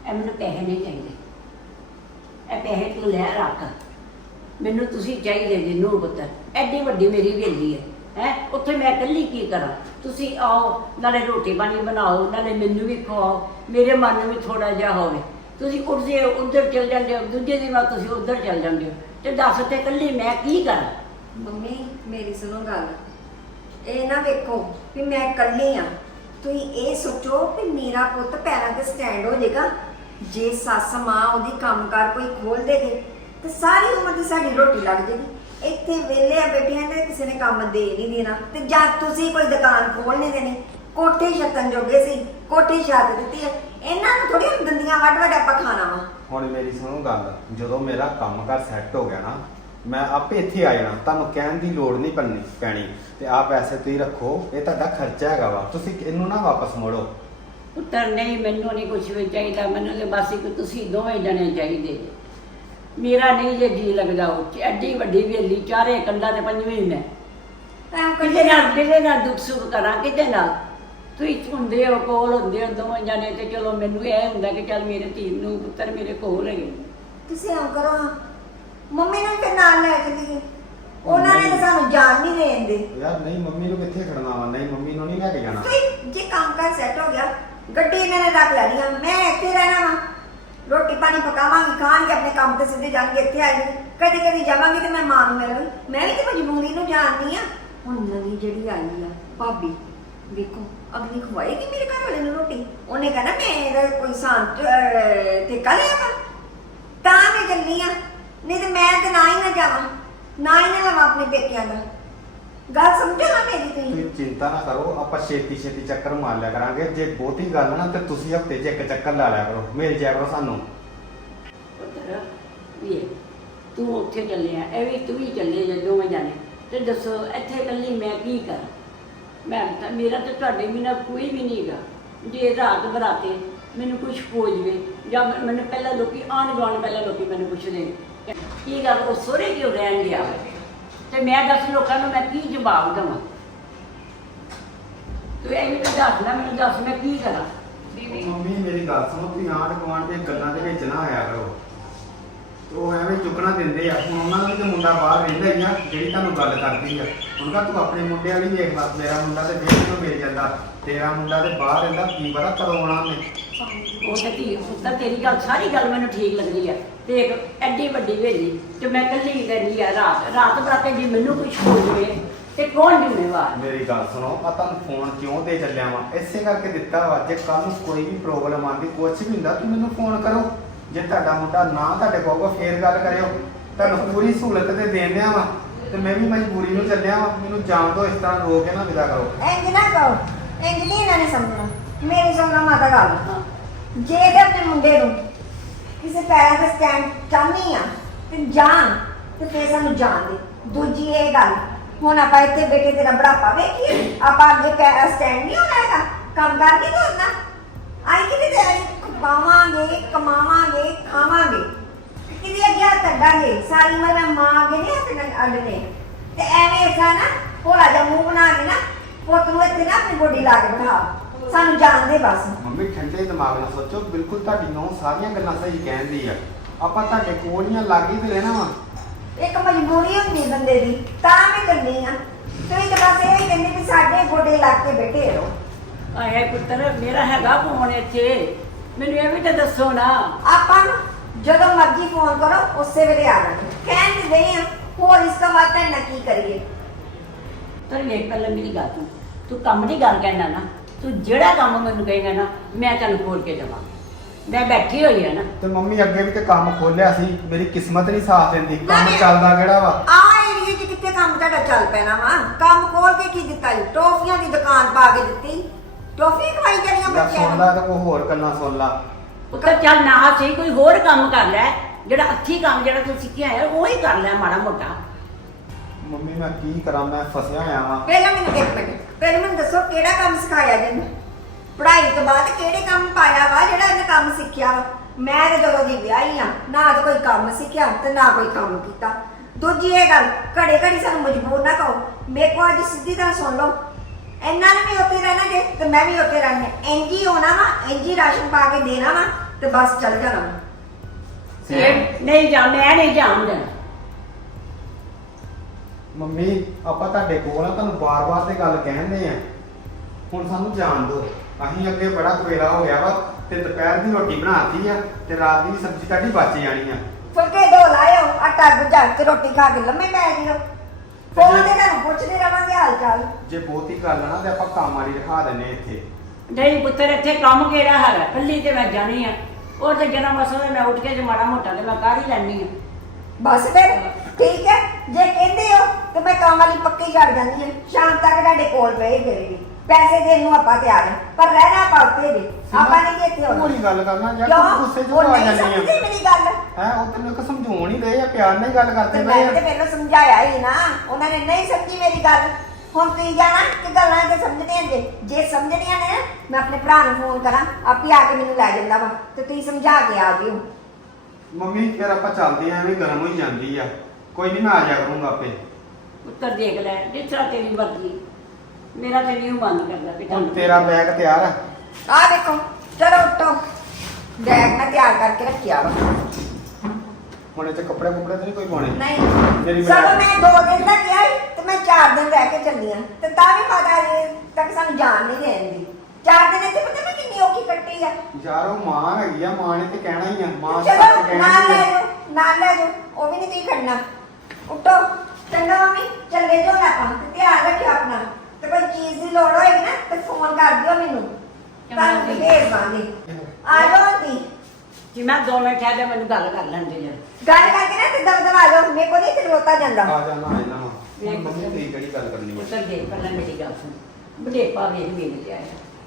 ਇਹ ਮੈਨੂੰ ਪੈਸੇ ਨਹੀਂ ਚਾਹੀਦੇ। ਇਹ ਪੈਸੇ ਤੂੰ ਲੈ ਰੱਖ। ਮੈਨੂੰ ਤੁਸੀਂ ਚਾਹੀਦੇ ਜੀ ਨੂੰ ਪੁੱਤਰ। ਐਡੀ ਵੱਡੀ ਮੇਰੀ ਹਵੇਲੀ ਹੈ ਹੈ? ਉੱਥੇ ਮੈਂ ਇਕੱਲੀ ਕੀ ਕਰਾਂ? ਤੁਸੀਂ ਆਓ, ਨਾਲੇ ਰੋਟੀ ਪਾਣੀ ਬਣਾਓ, ਨਾਲੇ ਮੈਨੂੰ ਵੀ ਖਵਾਓ, ਮੇਰੇ ਮਨ ਨੂੰ ਵੀ ਥੋੜਾ ਜਿਹਾ ਹੋਵੇ। ਤੁਸੀਂ ਉੱਠਦੇ ਹੋ, ਉੱਧਰ ਚਲ ਜਾਂਦੇ ਹੋ, ਦੂਜੇ ਦਿਨ ਬਾਅਦ ਤੁਸੀਂ ਉੱਧਰ ਚਲ ਜਾਂਦੇ ਹੋ। ਤੇ ਦੱਸ ਤੇ ਇਕੱਲੀ ਮੈਂ ਕੀ ਕਰਾਂ? ਮੰਮੀ, ਮੇਰੀ ਸੁਣੋ ਗੱਲ। ਇਹ ਨਾ ਵੇਖੋ ਵੀ ਮੈਂ ਇਕੱਲੀ ਆ। ਤੁਸੀਂ ਇਹ ਸੋਚੋ ਵੀ ਮੇਰਾ ਪੁੱਤ ਪੈਰਾਂ ਤੇ ਸਟੈਂਡ ਹੋ ਜਾਏਗਾ ਜੇ ਸੱਸ ਮਾਂ ਉਹਦੀ ਕੰਮਕਾਰ ਕੋਈ ਖੋਲ ਦੇਗੇ ਤੇ ਸਾਰੀ ਉਮਰ 'ਤੇ ਸਾਡੀ ਰੋਟੀ ਲੱਗ ਜਾਏਗੀ ਇੱਥੇ ਵਿਹਲੇ ਆ ਬੈਠਿਆਂ ਨੇ ਕਿਸੇ ਨੇ ਕੰਮ ਦੇ ਨਹੀਂ ਦੇਣਾ। ਤੇ ਜਦ ਤੁਸੀਂ ਕੋਈ ਦੁਕਾਨ ਖੋਲ ਨਹੀਂ ਦੇਣੀ ਕੋਠੇ ਛੱਤਨ ਜੋਗੇ ਸੀ ਕੋਠੀ ਛੱਤ ਦਿੱਤੀ ਹੈ ਇਹਨਾਂ ਨੂੰ ਥੋੜੀ ਦੰਦੀਆਂ ਵੱਡ ਵੱਡ ਆਪਾਂ ਖਾਣਾ ਵਾ। ਹੁਣ ਮੇਰੀ ਸੁਣੋ ਗੱਲ ਜਦੋਂ ਮੇਰਾ ਕੰਮ ਕਰ ਸੈੱਟ ਹੋ ਗਿਆ ਨਾ ਮੈਂ ਆਪੇ ਇੱਥੇ ਆ ਜਾਣਾ ਤੁਹਾਨੂੰ ਕਹਿਣ ਦੀ ਲੋੜ ਨਹੀਂ ਪੈਣੀ ਪੈਣੀ। ਤੇ ਆਹ ਪੈਸੇ ਤੁਸੀਂ ਰੱਖੋ ਇਹ ਤੁਹਾਡਾ ਖਰਚਾ ਹੈਗਾ ਵਾ ਤੁਸੀਂ ਇਹਨੂੰ ਨਾ ਵਾਪਸ ਮੋੜੋ। ਪੁੱਤਰ ਨਹੀਂ ਮੈਨੂੰ ਨਹੀਂ ਕੁਝ ਵੀ ਚਾਹੀਦਾ ਮੈਨੂੰ ਤੇ ਬਸ ਇੱਕ ਤੁਸੀਂ ਦੋਵੇਂ ਜਣੇ ਚਾਹੀਦੇ। ਜੇ। ਮੇਰਾ ਨਹੀਂ ਜੇ ਜੀ ਲੱਗਦਾ ਉਹ 'ਚ। ਐਡੀ ਵੱਡੀ ਵੇਲੀ ਚਾਰੇ ਕੰਡਾ ਤੇ ਪੰਜਵੀਂ ਮੈਂ। ਐਂ ਕਿਹਦੇ ਕਰਦੇ ਨਾਲ ਕਿਹਦੇ ਨਾਲ ਦੁੱਖ ਸੁੱਖ ਕਰਾਂ ਕਿਹਦੇ ਨਾਲ? ਤੁਸੀਂ ਹੁੰਦੇ ਹੋ ਕੋਲ ਹੁੰਦੇ ਹੋ ਦੋਵੇਂ ਜਣੇ ਤੇ ਚਲੋ ਮੈਨੂੰ ਇਹ ਹੁੰਦਾ ਕਿ ਚੱਲ ਮੇਰੇ ਧੀ ਨੂੰ ਪੁੱਤਰ ਮੇਰੇ ਕੋਲ ਹੈਗੇ। ਤੁਸੀਂ ਆਉਂ ਕਰੋ ਹਾਂ। ਮੰਮੀ ਨੂੰ ਤੇ ਨਾਲ ਲੈ ਚੱਲੀਏ ਉਹਨਾਂ ਨੇ ਤਾਂ ਸਾਨੂੰ ਜਾਣ ਨਹੀਂ ਦੇਂਦੇ। ਯਾਰ ਨਹੀਂ ਮੰਮੀ ਨੂੰ ਕਿੱਥੇ ਖੜਨਾ ਵਾ? ਨਹੀਂ ਮੰਮੀ ਨੂੰ ਨਹੀਂ ਲੈ ਕੇ ਜਾਣਾ। ਤੇ ਜੇ ਕੰਮ ਕਰ ਸੈੱਟ ਹੋ ਗਿਆ ਗੱਡੀ ਇਹਨਾਂ ਨੇ ਰੱਖ ਲੈਣੀ ਆ ਮੈਂ ਇੱਥੇ ਰਹਿਣਾ ਵਾ। ਰੋਟੀ ਪਾਣੀ ਪਕਾਵਾਂਗੀ, ਖਾਣਗੇ, ਆਪਣੇ ਕੰਮ ਤੇ ਸਿੱਧੇ ਜਾਣਗੇ, ਇੱਥੇ ਆ ਜਾਣਗੇ ਕਦੀ ਕਦੀ ਜਾਵਾਂਗੀ ਤੇ ਮੈਂ ਮਾਂ ਨੂੰ ਮਿਲੂੰਗੀ ਮੈਂ ਵੀ ਤੇ ਮਜਬੂਰੀ ਨੂੰ ਜਾਣਦੀ ਆ। ਹੁਣ ਨਵੀਂ ਜਿਹੜੀ ਆਈ ਆ ਭਾਬੀ, ਵੇਖੋ, ਅਗਲੀ ਖਵਾਏਗੀ ਮੇਰੇ ਘਰ ਵਾਲੇ ਨੂੰ ਰੋਟੀ? ਉਹਨੇ ਕਹਿਣਾ ਮੈਂ ਇਹਦਾ ਕੋਈ ਸ਼ਾਂਤ ਤੇ ਲਿਆ ਵਾ ਤਾਂ ਮੈਂ ਚੱਲੀ ਆ। ਨਹੀਂ ਤੇ ਮੈਂ ਤੇ ਨਾ ਹੀ ਨਾ ਜਾਵਾਂ। ਨਾ ਹੀ ਨਾ ਲਵਾਂ ਆਪਣੇ ਪੇਕਿਆਂ ਦਾ। ਗੱਲ ਸਮਝੋ ਨਾ ਮੇਰੀ ਤੁਸੀਂ? ਤੁਸੀਂ ਚਿੰਤਾ ਨਾ ਕਰੋ ਆਪਾਂ ਛੇਤੀ ਛੇਤੀ ਚੱਕਰ ਮਾਰ ਲਿਆ ਕਰਾਂਗੇ। ਜੇ ਬਹੁਤੀ ਗੱਲ ਨਾ ਤੇ ਤੁਸੀਂ ਹਫ਼ਤੇ 'ਚ ਇੱਕ ਚੱਕਰ ਲਾ ਲਿਆ ਕਰੋ। ਮਿਲ ਜਾਇਆ ਕਰੋ ਸਾਨੂੰ। ਪੁੱਤਰ ਵੀ ਤੂੰ ਉੱਥੇ ਚੱਲਿਆ ਇਹ ਵੀ ਤੂੰ ਵੀ ਚੱਲੇ ਜੇ ਦੋਵੇਂ ਜਾਣੇ। ਤੇ ਦੱਸੋ ਇੱਥੇ ਇਕੱਲੀ ਮੈਂ ਕੀ ਕਰਾਂ? ਮੈਂ ਤਾਂ ਮੇਰਾ ਤਾਂ ਤੁਹਾਡੇ ਬਿਨਾ ਕੋਈ ਵੀ ਨਹੀਂਗਾ ਜੇ ਰਾਤ ਬਰਾਤੇ ਮੈਨੂੰ ਕੁਝ ਹੋ ਜਵੇ ਜਾਂ ਮੈਂ- ਮੈਨੂੰ ਪਹਿਲਾਂ ਲੋਕੀ ਆਣ ਜਾਣ ਪਹਿਲਾਂ ਲੋਕੀ ਮੈਨੂੰ ਪੁੱਛਦੇ ਕਿ ਕੀ ਗੱਲ ਉਹ ਸੋਰੇ ਕਿਉਂ ਰਹਿਣ ਗਿਆ ਤੇ ਮੈਂ ਦੱਸ ਲੋਕਾਂ ਨੂੰ ਮੈਂ ਕੀ ਜਵਾਬ ਦੇਵਾਂ? ਤੂੰ ਇਹ ਤਾਂ ਦੱਸ ਨਾ ਮੈਨੂੰ ਦੱਸ ਮੈਂ ਕੀ ਕਰਾਂ? ਮੰਮੀ ਮੇਰੀ ਗੱਲ ਸੁਣੋ ਤੁਸੀਂ ਆਂਢ ਗੁਆਂਢ ਦੀਆਂ ਗੱਲਾਂ ਦੇ ਵਿੱਚ ਨਾ ਆਇਆ ਕਰੋ। ਤੇ ਉਹ ਐਵੇਂ ਚੁੱਕਣਾ ਦਿੰਦੇ ਆ। ਹੁਣ ਉਹਨਾਂ ਦਾ ਵੀ ਤੇ ਮੁੰਡਾ ਬਾਹਰ ਰਹਿੰਦਾ ਹੀ ਆ ਜਿਹੜੀ ਤੁਹਾਨੂੰ ਗੱਲ ਕਰਦੀ ਆ। ਹੁਣ ਕਹ ਤੂੰ ਆਪਣੇ ਮੁੰਡੇ ਵਾਲੀ ਵੇਖ ਲੈ ਮੇਰਾ ਮੁੰਡਾ ਤੇ ਵੇਖ ਨੂੰ ਮਿਲ ਜਾਂਦਾ? ਤੇਰਾ ਮੁੰਡਾ ਤੇ ਬਾਹਰ ਰਹਿੰਦਾ ਕੀ ਪਤਾ ਕਦੋਂ ਆਉਣਾ ਉਹਨੇ। ਉਹ ਤੇ ਧੀ ਪੁੱਤਰ ਤੇਰੀ ਗੱਲ ਸਾਰੀ ਗੱਲ ਮੈਨੂੰ ਠੀਕ ਲੱਗਦੀ ਆ। ਤੇ ਇੱਕ ਐਡੀ ਵੱਡੀ ਵੇਲੀ ਤੇ ਮੈਂ ਇਕੱਲੀ ਰਹਿੰਦੀ ਆ ਰਾਤ। ਰਾਤ ਬਰਾਤੇ ਜੀ ਮੈਨੂੰ ਕੁਝ ਹੋ ਜਵੇ ਤੇ ਕੌਣ ਜ਼ਿੰਮੇਵਾਰ? ਮੇਰੀ ਗੱਲ ਸੁਣੋ ਆ ਤੁਹਾਨੂੰ ਫੋਨ ਕਿਉਂ ਦੇ ਚੱਲਿਆ ਵਾ? ਇਸੇ ਕਰਕੇ ਦਿੱਤਾ ਵਾ ਜੇ ਕੱਲ ਨੂੰ ਕੋਈ ਵੀ ਪ੍ਰੋਬਲਮ ਆਂਦੀ ਕੁਝ ਵੀ ਹੁੰਦਾ ਤੂੰ ਮੈਨੂੰ ਫੋਨ ਕਰੋ। ਜੇ ਤੁਹਾਡਾ ਮੁੰਡਾ ਨਾ ਤੁਹਾਡੇ ਕੋਲ ਫੇਰ ਗੱਲ ਕਰਿਓ। ਤੁਹਾਨੂੰ ਪੂਰੀ ਸਹੂਲਤ ਤੇ ਦੇਣਿਆ ਵਾ ਤੇ ਮੈਂ ਵੀ ਮਜਬੂਰੀ ਨੂੰ ਚੱਲਿਆ ਵਾ। ਮੈਨੂੰ ਜਾਣ ਦਿਓ ਇਸ ਤਰ੍ਹਾਂ ਰੋ ਕੇ ਨਾ ਵਿਦਾ ਕਰੋ। ਇੰਜ ਨਾ ਕਹੋ ਇੰਜ ਨਹੀਂ ਇਹਨਾਂ ਨੇ ਸਮਝਣਾ। ਮੇਰੀ ਸੁਣਨਾ ਮਾਤਾ ਗੱਲ। ਜੇ ਤੇ ਆਪਣੇ ਮੁੰਡੇ ਨੂੰ ਕਿਸੇ ਪੈਰਾਂ ਤੇ ਸਟੈਂਡ ਚਾਹਨੀ ਆ ਤੇ ਜਾਣ, ਤੇ ਫੇਰ ਸਾਨੂੰ ਜਾਣ ਦੇ। ਦੂਜੀ ਇਹ ਗੱਲ, ਹੁਣ ਆਪਾਂ ਇੱਥੇ ਬੈਠੇ ਤੇਰਾ ਬੜਾਪਾ ਵੇਖੀਏ, ਆਪਾਂ ਅੱਗੇ ਪੈਰਾਂ ਸਟੈਂਡ ਨਹੀਂ ਹੋਣਾ ਹੈਗਾ, ਕੰਮ ਕਰ ਨਹੀਂ ਕਰਨਾ। ਆਈ ਕਿਤੇ ਤੇ ਆਈ ਪਾਵਾਂਗੇ ਕਮਾਵਾਂਗੇ, ਖਾਵਾਂਗੇ। ਕਿਤੇ ਅੱਗੇ ਹੱਥ ਅੱਡਾਂਗੇ, ਸਾਰੀ ਉਮਰ ਮਾਂ ਅੱਗੇ ਨਹੀਂ ਹੱਥ ਨਾਲ ਅੱਡਨੇ। ਤੇ ਐਵੇਂ ਇਸਾ ਨਾ ਭੋਲਾ ਜਿਹਾ ਮੂੰਹ ਬਣਾ ਕੇ ਨਾ, ਪੁੱਤ ਨੂੰ ਇੱਥੇ ਨਾ ਆਪਣੀ ਗੋਡੀ ਲਾ ਕੇ ਬਿਠਾ। ਸਾਨੂੰ ਜਾਣ ਦੇ ਬਸ। ਮੰਮੀ ਠੰਡੇ ਦਿਮਾਗ ਨਾਲ ਸੋਚੋ ਬਿਲਕੁਲ ਤੁਹਾਡੀ ਨੌ ਸਾਰੀਆਂ ਗੱਲਾਂ ਸਹੀ ਕਹਿੰਦੀ ਆ। ਆਪਾਂ ਤੁਹਾਡੇ ਕੋਲ ਨਹੀਂ ਲੱਗੀ ਤੇ ਰਹਿਣਾ ਵਾ। ਇੱਕ ਮਜਬੂਰੀ ਹੁੰਦੀ ਬੰਦੇ ਦੀ ਤਾਂ ਮੈਂ ਕਰਨੀ ਆ। ਤੁਸੀਂ ਤਾਂ ਬਸ ਇਹ ਹੀ ਕਹਿੰਦੇ ਕਿ ਸਾਡੇ ਗੋਡੇ ਲਾ ਕੇ ਬੈਠੇ ਰਹੋ। ਆਏ ਪੁੱਤਰ ਮੇਰਾ ਹੈਗਾ ਫੋਨ ਇੱਥੇ। ਮੈਨੂੰ ਇਹ ਵੀ ਤਾਂ ਦੱਸੋ ਨਾ। ਆਪਾਂ ਨੂੰ ਜਦੋਂ ਮਰਜ਼ੀ ਫੋਨ ਕਰੋ ਉਸੇ ਵੇਲੇ ਆ ਜਾਣਾ। ਕਹਿਣ ਤੇ ਆ ਹੋਰ ਇਸ ਤੋਂ ਬਾਅਦ ਤਾਂ ਨਾ ਕੀ ਕਰੀਏ? ਤਰ ਵੇਖ ਪਹਿਲਾਂ ਮੇਰੀ ਗੱਲ ਤੂੰ ਤੂੰ ਕੰਮ ਦੀ ਗੱਲ ਕਹਿਣਾ ਨਾ। ਤੂੰ ਜਿਹੜਾ ਕੰਮ ਮੈਨੂੰ ਕਹੇਗਾ ਨਾ ਮੈਂ ਤੈਨੂੰ ਖੋਲ ਕੇ ਦੇਵਾਂ ਮੈਂ ਬੈਠੀ ਹੋਈ ਆ ਨਾ। ਤੇ ਮੰਮੀ ਅੱਗੇ ਵੀ ਤੇ ਕੰਮ ਖੋਲਿਆ ਸੀ ਮੇਰੀ ਕਿਸਮਤ ਨਹੀਂ ਸਾਥ ਦਿੰਦੀ ਕੰਮ ਨਾਲੇ- ਚੱਲਦਾ ਕਿਹੜਾ ਵਾ? ਆ ਏਰੀਏ 'ਚ ਕਿੱਥੇ ਕੰਮ ਤੁਹਾਡਾ ਚੱਲ ਪੈਣਾ ਵਾ? ਕੰਮ ਖੋਲ ਕੇ ਕੀ ਦਿੱਤਾ ਜੀ? ਟੋਫੀਆਂ ਦੀ ਦੁਕਾਨ ਪਾ ਕੇ ਦਿੱਤੀ। ਟੋਫੀ ਖਵਾਈ ਜਾਣੀਆਂ ਜਾਂ ਬੱਚਿਆਂ ਸੁਣ ਨੂੰ? ਲਾ ਤੇ ਕੋਈ ਹੋਰ ਗੱਲਾਂ ਸੁਣ ਲਾ। ਪੁੱਤਰ ਚੱਲ ਨਾ ਸਹੀ ਕੋਈ ਹੋਰ ਕੰਮ ਕਰ ਲੈ। ਜਿਹੜਾ ਅੱਛੀ ਕੰਮ ਜਿਹੜਾ ਤੂੰ ਸਿੱਖਿਆ ਹੈ ਉਹ ਹੀ ਕਰ ਲੈ ਮਾੜਾ ਮੋਟਾ। ਮੰਮੀ ਮੈਂ ਕੀ ਕਰਾਂ? ਮੈਂ ਫਸਿਆ ਹੋਇਆ ਵਾਂ। ਪਹਿਲਾਂ ਮੈਨੂੰ ਇੱਕ ਮਿੰਟ ਪਹਿਲਾਂ ਮੈਨੂੰ ਦੱਸੋ ਕਿਹੜਾ ਕੰਮ ਸਿਖਾਇਆ ਜਿਹਨੂੰ ਪੜ੍ਹਾਈ ਤੋਂ ਬਾਅਦ ਕਿਹੜੇ ਕੰਮ ਪਾਇਆ ਵਾ ਜਿਹੜਾ ਇਹਨੇ ਕੰਮ ਸਿੱਖਿਆ ਵਾ? ਮੈਂ ਤੇ ਜਦੋਂ ਦੀ ਵਿਆਹੀ ਆ ਨਾ ਤਾਂ ਕੋਈ ਕੰਮ ਸਿੱਖਿਆ ਤੇ ਨਾ ਕੋਈ ਕੰਮ ਕੀਤਾ। ਦੂਜੀ ਇਹ ਗੱਲ ਘੜੇ ਘੜੀ ਸਾਨੂੰ ਮਜਬੂਰ ਨਾ ਕਰੋ। ਮੇਰੇ ਕੋਲ ਅੱਜ ਸਿੱਧੀ ਤਰ੍ਹਾਂ ਸੁਣ ਲਓ। ਇਹਨਾਂ ਨੇ ਵੀ ਉੱਥੇ ਰਹਿਣਾ ਜੇ ਤੇ ਮੈਂ ਵੀ ਉੱਥੇ ਰਹਿਣਾ। ਇੰਜੀ ਹੋਣਾ ਵਾ ਇੰਜੀ ਰਾਸ਼ਨ ਪਾ ਕੇ ਦੇਣਾ ਵਾ ਤੇ ਬਸ ਚੱਲ ਜਾਣਾ। ਵਾ। ਨਹੀਂ ਜਾ ਮੈਂ ਨਹੀਂ ਜਾਣ ਦੇਣਾ। ਮੰਮੀ ਆਪਾਂ ਤੁਹਾਡੇ ਕੋਲ ਆ ਤੁਹਾਨੂੰ ਬਾਰ-ਬਾਰ ਤੇ ਗੱਲ ਕਹਿੰਦੇ ਆ। ਹੁਣ ਸਾਨੂੰ ਜਾਣ ਦਿਓ। ਅਸੀਂ ਅੱਗੇ ਬੜਾ ਕੁਵੇਲਾ ਹੋ ਗਿਆ ਵਾ ਤੇ ਦੁਪਹਿਰ ਦੀ ਰੋਟੀ ਬਣਾਤੀ ਆ ਤੇ ਰਾਤ ਦੀ ਸਬਜ਼ੀ ਕਾਢੀ ਬਚ ਜਾਣੀ ਆ। ਫੁਲਕੇ ਦੋ ਲਾਇਓ ਆਟਾ ਗੁਜਾ ਕੇ ਰੋਟੀ ਖਾ ਕੇ ਲੰਮੇ ਪੈ ਜਿਓ ਫੋਨ ਤੇ ਤੁਹਾਨੂੰ ਪੁੱਛਦੇ ਰਵਾਂਗੇ ਹਾਲ ਚਾਲ ਜੇ ਬਹੁਤੀ ਗੱਲ ਆ ਨਾ ਤੇ ਆਪਾਂ ਕੰਮ ਵਾਲੀ ਰਖਾ ਦਿੰਨੇ ਇੱਥੇ। ਨਹੀਂ ਪੁੱਤਰ ਇੱਥੇ ਕੰਮ ਕਿਹੜਾ ਹੈਗਾ ਕੱਲੀ ਤੇ ਮੈਂ ਜਾਣੀ ਆ। ਉਹ ਤੇ ਜਨਾ ਮਸਲਾ ਮੈਂ ਉੱਠ ਕੇ ਜੇ ਮਾੜਾ ਮੋਟਾ ਤੇ ਮੈਂ ਕਰ ਹੀ ਲੈਣੀ ਆ। ਬਸ ਫਿਰ ਠੀਕ ਹੈ। ਜੇ ਕਹਿੰਦੇ ਤੇ ਮੈਂ ਕੰਮ ਵਾਲੀ ਪੱਕੀ ਛੱਡ ਜਾਂਦੀ ਹਾਂ। ਸ਼ਾਮ ਤੱਕ ਤੁਹਾਡੇ ਕੋਲ ਪਏ ਕਰੇਗੀ ਪੈਸੇ ਦੇਣ ਨੂੰ ਆਪਾਂ ਤਿਆਰ ਹਾਂ ਪਰ ਰਹਿਣਾ ਆਪਾਂ ਉੱਥੇ ਦੇ ਆਪਾਂ ਨਹੀਂ ਕਿ ਇੱਥੇ ਹੋਣਾ ਪੂਰੀ ਗੱਲ ਕਰਨਾ ਯਾਰ ਤੂੰ ਗੁੱਸੇ ਕਿਉਂ ਚ ਉਹ ਆ ਨਹੀਂ ਜਾਂਦੀ ਸਮਝਦੀ ਆ ਮੇਰੀ ਗੱਲ। ਹੈ ਉਹ ਤੈਨੂੰ ਇੱਕ ਸਮਝਾਉਣ ਹੀ ਰਹੇ ਆ ਪਿਆਰ ਨਾਲ ਹੀ ਗੱਲ ਤੇ ਕਰਦੇ ਮੈਂ ਪਏ ਤੇ ਆ ਮੈਨੂੰ ਸਮਝਾਇਆ ਹੀ ਨਾ। ਉਹਨਾਂ ਨੇ ਨਹੀਂ ਸਮਝੀ ਮੇਰੀ ਗੱਲ। ਹੁਣ ਤੁਸੀਂ ਜਾਣਾ ਕਿ ਗੱਲਾਂ ਤੇ ਸਮਝਦੇ ਜੇ? ਜੇ ਸਮਝਣੀਆਂ ਨੇ ਨਾ, ਮੈਂ ਆਪਣੇ ਭਰਾ ਨੂੰ ਫੋਨ ਕਰਾਂ। ਆਪੇ ਆ ਕੇ ਮੈਨੂੰ ਲੈ ਜਾਂਦਾ ਵਾ। ਤੇ ਤੁਸੀਂ ਸਮਝਾ ਕੇ ਆ ਜਿਓ। ਮੰਮੀ ਫਿਰ ਆਪਾਂ ਚੱਲਦੇ ਆ ਐਵੇਂ ਗਰਮ ਹੋਈ ਜਾਂਦੀ ਆ। ਕੋਈ ਨਹੀਂ ਮੈਂ ਆ ਜਾ ਕਰੂੰਗਾ ਆਪੇ। ਪੁੱਤਰ ਦੇਖ ਲੈ ਜਿਸ ਤਰ੍ਹਾਂ ਤੇਰੀ ਮਰਜ਼ੀ। ਮੇਰਾ ਤੇ ਨਹੀਂ ਬੰਦ ਕਰਦਾ ਵੀ ਹੁਣ ਤੇਰਾ ਬੈਗ ਤਿਆਰ ਆ। ਆ ਦੇਖੋ ਚਲੋ ਉੱਠੋ। ਬੈਗ ਮੈਂ ਤਿਆਰ ਕਰਕੇ ਰੱਖਿਆ ਵਾ। ਹੁਣ ਇਹ ਚ ਕੱਪੜੇ ਕੁਪੜੇ ਤੇ ਨਹੀਂ ਕੋਈ ਪਾਉਣੇ? ਨਹੀਂ। ਮੇਰੀ ਸਗੋਂ ਮੈਂ- ਮੈਂ ਦੋ ਦਿਨ ਦਾ ਕਿਹਾ ਸੀ ਤੇ ਮੈਂ ਚਾਰ ਦਿਨ ਰਹਿ ਕੇ ਚੱਲੀ ਆ। ਤੇ ਤਾਂ ਵੀ ਮਾਤਾ ਜੀ ਤੱਕ ਸਾਨੂੰ ਜਾਣ ਨਹੀਂ ਦੇਣਦੀ ਚਾਰ ਦਿਨ ਇੱਥੇ ਪਤਾ ਮੈਂ ਕਿੰਨੀ ਔਖੀ ਕੱਟੀ ਆ। ਯਾਰ ਉਹ ਮਾਂ ਹੈਗੀ ਆ ਮਾਂ ਨੇ ਤੇ ਕਹਿਣਾ ਹੀ ਆ। ਮਾਂ ਚਲੋ ਸੱਚ ਕਹਿਣੀ ਨਾਲ ਲੈ ਆ। ਜਾਓ ਨਾਲ ਲੈ ਜਾਓ ਉਹ ਵੀ ਨਹੀਂ ਤੁਸੀਂ ਖੜਨਾ। ਉੱਠੋ। ਚੰਗਾ ਮੰਮੀ ਚੱਲੇ ਜਾਓ ਨਾ ਆਪਾਂ ਤੇ ਧਿਆਨ ਰੱਖਿਓ ਆਪਣਾ। ਤੇ ਕੋਈ ਚੀਜ਼ ਦੀ ਲੋੜ ਹੋਏਗੀ ਨਾ ਤੇ ਫੋਨ ਕਰ ਦਿਓ ਮੈਨੂੰ। ਚੰਗਾ ਤੁਹਾਨੂੰ ਜੀ। ਭੇਜ ਦਾਂਗੇ ਆ ਜਾਓ ਦੀ ਜੀ ਮੈਂ ਦੋ ਮਿੰਟ ਠਹਿਰ ਜਾ ਮੈਨੂੰ ਗੱਲ ਕਰ ਲੈਣ ਦੇ ਜਰਾ ਗੱਲ ਕਰਕੇ ਨਾ ਤੇ ਦਮ ਦਮ ਆ ਜਾਓ ਮੇਰੇ ਕੋਲ ਨਹੀਂ ਖਲੋਤਾ ਜਾਂਦਾ। ਆ ਜਾਣਾ ਇਹਨਾਂ ਨੂੰ ਵੇਖ। ਮੰਮੀ ਤੁਸੀਂ ਕਿਹੜੀ ਗੱਲ ਕਰਨੀ ਹੈ ਪੁੱਤਰ ਦੇਖ ਪਹਿਲਾਂ ਮੇਰੀ ਗੱਲ ਸੁਣ। ਬੁਢੇਪਾ ਵੇਖ ਮਿਲ ਗਿਆ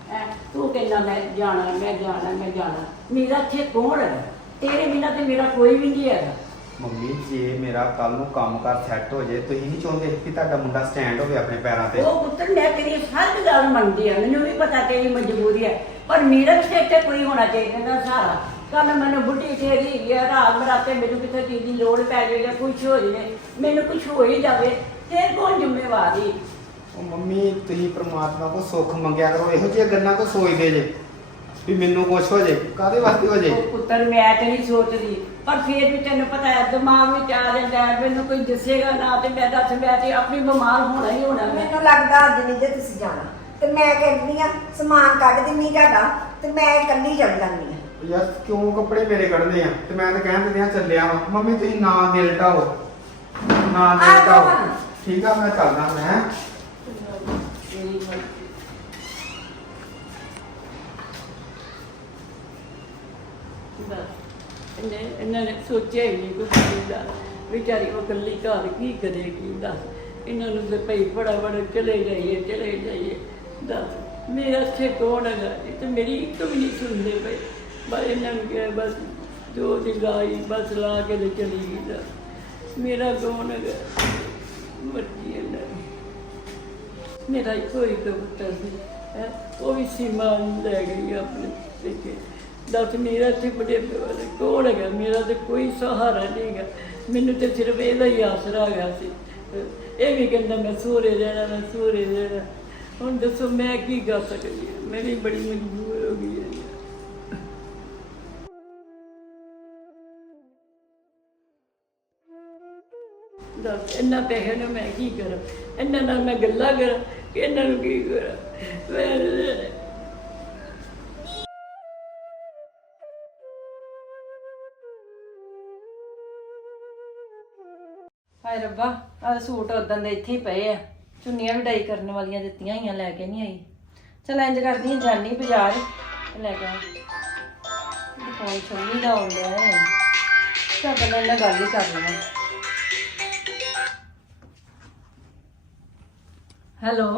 ਹੈ ਤੂੰ ਕਹਿੰਦਾ ਮੈਂ ਜਾਣਾ ਮੈਂ ਜਾਣਾ ਮੈਂ ਜਾਣਾ। ਮੇਰਾ ਇੱਥੇ ਕੌਣ ਹੈ ਤੇਰੇ ਬਿਨਾਂ ਤੇ ਮੇਰਾ ਕੋਈ ਵੀ ਨਹੀਂ ਹੈਗਾ। ਮੰਮੀ ਜੇ ਮੇਰਾ ਕੱਲ ਨੂੰ ਕੰਮ ਕਰ ਸੈੱਟ ਹੋ ਜੇ ਤੁਸੀਂ ਨਹੀਂ ਚਾਹੁੰਦੇ ਕਿ ਤੁਹਾਡਾ ਮੁੰਡਾ ਸਟੈਂਡ ਹੋਵੇ ਆਪਣੇ ਪੈਰਾਂ ਤੇ? ਉਹ ਪੁੱਤਰ ਮੈਂ ਤੇਰੀ ਹਰ ਗੱਲ ਮੰਨਦੀ ਆ। ਮੈਨੂੰ ਵੀ ਪਤਾ ਤੇਰੀ ਮਜਬੂਰੀ ਹੈ ਪਰ ਮੇਰਾ ਤੇ ਕੋਈ ਹੋਣਾ ਚਾਹੀਦਾ ਨਾ ਸਾਰਾ। ਕੱਲ ਮੈਨੂੰ ਬੁੱਢੀ ਠੇਰੀ ਗਿਆ ਰਾਤ ਬਰਾਤੇ ਮੈਨੂੰ ਕਿਤੇ ਚੀਜ਼ ਦੀ ਲੋੜ ਪੈ ਜਾਵੇ ਜਾਂ ਕੁਝ ਹੋ ਜਾਵੇ ਮੈਨੂੰ ਕੁਝ ਹੋ ਹੀ ਜਾਵੇ ਤੇ ਕੌਣ ਜ਼ਿੰਮੇਵਾਰੀ ਉਹ ਮੰਮੀ ਤੁਸੀਂ ਪ੍ਰਮਾਤਮਾ ਕੋ ਸੁੱਖ ਮੰਗਿਆ ਕਰੋ ਇਹੋ ਜਿਹੀਆਂ ਗੱਲਾਂ ਤੋਂ ਸੋਚਦੇ ਜੇ। ਵੀ ਮੈਨੂੰ ਕੁਛ ਹੋ ਜੇ ਕਾਦੇ ਵਾਸਤੇ ਹੋ ਜੇ? ਉਹ ਪੁੱਤਰ ਮੈਂ ਤੇ ਨਹੀਂ ਸੋਚਦੀ ਪਰ ਫੇਰ ਵੀ ਤੈਨੂੰ ਪਤਾ ਹੈ ਦਿਮਾਗ ਵਿੱਚ ਆ ਜਾਂਦਾ ਹੈ ਮੈਨੂੰ ਕੋਈ ਦੱਸੇਗਾ ਨਾ ਤੇ ਮੈਂ ਦੱਸ ਮੈਂ ਤੇ ਆਪਣੀ ਬਿਮਾਰ ਹੋਣਾ ਹੀ ਹੋਣਾ ਮੈਂ ਮੈਨੂੰ ਲੱਗਦਾ ਅੱਜ ਨਹੀਂ ਜੇ ਤੁਸੀਂ ਜਾਣਾ। ਤੇ ਮੈਂ ਕਹਿੰਦੀ ਆ ਸਮਾਨ ਕੱਢ ਦਿੰਨੀ ਤੁਹਾਡਾ ਤੇ ਮੈਂ ਇਕੱਲੀ ਚੱਲ ਜਾਂਦੀ ਆ ਯਾਰ ਕਿਉਂ ਕੱਪੜੇ ਮੇਰੇ ਕੱਢਦੇ ਆ? ਤੇ ਮੈਂ ਤਾਂ ਕਹਿਣ ਦਿੰਦੇ ਆ ਚੱਲਿਆ ਵਾ। ਮੰਮੀ ਤੁਸੀਂ ਨਾ ਦਿਲ ਢਾਓ। ਨਾ ਦਿਲ ਢਾਓ। ਠੀਕ ਆ ਮੈਂ ਚੱਲਦਾ ਮੈਂ ਇਹਨੇ, ਇਹਨਾਂ ਨੇ ਸੋਚਿਆ ਹੀ ਨਹੀਂ ਕੁਝ ਦਾ ਵਿਚਾਰੀ ਉਹ ਇਕੱਲੀ ਘਰ ਕੀ ਕਰੇਗੀ ਦੱਸ? ਇਹਨਾਂ ਨੂੰ ਤੇ ਭਈ ਬੜਾ ਬੜਾ ਚਲੇ ਜਾਈਏ ਚਲੇ ਜਾਈਏ। ਦੱਸ, ਮੇਰਾ ਇੱਥੇ ਕੌਣ ਹੈਗਾ? ਇਹ ਤਾਂ ਮੇਰੀ ਇੱਕ ਵੀ ਨਹੀਂ ਸੁਣਦੇ ਪਏ। ਬਸ ਇਹਨਾਂ ਨੂੰ ਕਿਹਾ, ਬਸ ਜੋ ਦੀ ਬਸ ਲਾ ਕੇ ਤੇ ਚਲੀ ਗਈ, ਦੱਸ। ਮੇਰਾ ਕੌਣ ਹੈਗਾ? ਮਰਜ਼ੀ ਇਹਨਾਂ ਮੇਰਾ ਇੱਕੋ ਇੱਕ ਪੁੱਤਰ ਸੀ ਉਹ ਵੀ ਸੀਮਾ ਲੈ ਗਈ ਆਪਣੇ ਪੇਕੇ। ਦੱਸ ਮੇਰਾ ਤੇ ਬੜੇ ਵਾਲੇ ਹੈਗਾ, ਮੇਰਾ ਤੇ ਕੋਈ ਸਹਾਰਾ ਨਹੀਂ ਹੈਗਾ। ਮੈਨੂੰ ਤੇ ਸਿਰਫ ਇਹਦਾ ਹੀ ਆਸਰਾ ਹੈਗਾ ਸੀ। ਇਹ ਵੀ ਕਹਿੰਦਾ, ਮੈਂ ਸੂਰੇ ਰਹਿਣਾ, ਮੈਂ ਸੂਰੇ ਰਹਿਣਾ। ਹੁਣ ਦੱਸੋ ਮੈਂ ਕੀ ਕਰ ਸਕਦੀ ਹਾਂ? ਮੈਂ ਵੀ ਬੜੀ ਮਜਬੂਰ ਹੋ ਗਈ ਹੈ। ਦੱਸ, ਇੰਨਾ ਪੈਸੇ ਨੂੰ ਮੈਂ ਕੀ ਕਰਾਂ? ਇਹਨਾਂ ਨਾਲ ਮੈਂ ਗੱਲਾਂ ਕਰਾਂ ਕਿ ਇਹਨਾਂ ਨੂੰ ਕੀ ਕਰਾਂ? ਮੈਂ ਹਾਏ ਰੱਬਾ ਆਹ ਸੂਟ ਉਦੋਂ ਦੇ ਇੱਥੇ ਹੀ ਪਏ ਆ। ਚੁੰਨੀਆਂ ਵੀ ਡਾਈ ਕਰਨ ਵਾਲੀਆਂ ਦਿੱਤੀਆਂ ਹੋਈਆਂ ਲੈ ਕੇ ਨਹੀਂ ਆਈ। ਚਲ ਇੰਜ ਕਰਦੀ ਹਾਂ ਜਾਨੀ ਬਾਜ਼ਾਰ ਤੇ ਲੈ ਕੇ ਆ ਦੁਕਾਨ ਸ਼ੰਮੀ ਦਾ ਆਉਂਦਾ ਹੈ ਚੱਲ ਪਹਿਲਾਂ ਇਹਨਾਂ ਗੱਲ ਹੀ ਕਰ ਲਵਾਂ। ਹੈਲੋ।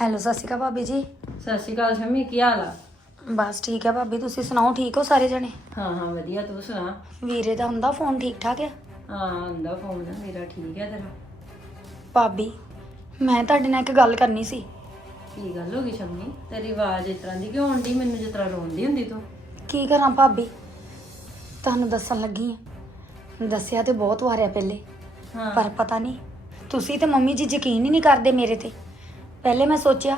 ਹੈਲੋ ਸਤਿ ਸ਼੍ਰੀ ਅਕਾਲ ਭਾਬੀ ਜੀ। ਸਤਿ ਸ਼੍ਰੀ ਅਕਾਲ ਸ਼ੰਮੀ ਕੀ ਹਾਲ ਆ? ਬਸ ਠੀਕ ਹੈ ਭਾਬੀ ਤੁਸੀਂ ਸੁਣਾਓ ਠੀਕ ਹੋ ਸਾਰੇ ਜਣੇ? ਹਾਂ ਹਾਂ ਵਧੀਆ ਤੂੰ ਸੁਣਾ? ਵੀਰੇ ਦਾ ਹੁੰਦਾ ਫੋਨ ਠੀਕ ਠਾਕ ਹੈ ਹਾਂ ਆਂਦਾ ਫੋਨ ਮੇਰਾ ਠੀਕ ਹੈ ਤੇਰਾ। ਭਾਬੀ ਮੈਂ ਤੁਹਾਡੇ ਨਾਲ ਇੱਕ ਗੱਲ ਕਰਨੀ ਸੀ। ਕੀ ਗੱਲ ਹੋ ਗਈ ਸ਼ੰਮੀ? ਤੇਰੀ ਆਵਾਜ਼ ਇਸ ਤਰ੍ਹਾਂ ਦੀ ਕਿਉਂ ਆਉਂਦੀ? ਮੈਨੂੰ ਜਿਸ ਤਰ੍ਹਾਂ ਰੋਂਦੀ ਹੁੰਦੀ ਤੂੰ। ਕੀ ਕਰਾਂ ਭਾਬੀ? ਤੁਹਾਨੂੰ ਦੱਸਣ ਲੱਗੀ ਹਾਂ ਦੱਸਿਆ ਤੇ ਬਹੁਤ ਵਾਰਿਆ ਪਹਿਲੇ। ਹਾਂ। ਪਰ ਪਤਾ ਨਹੀਂ ਤੁਸੀਂ ਤੇ ਮੰਮੀ ਜੀ ਯਕੀਨ ਹੀ ਨਹੀਂ ਕਰਦੇ ਮੇਰੇ ਤੇ। ਪਹਿਲੇ ਮੈਂ ਸੋਚਿਆ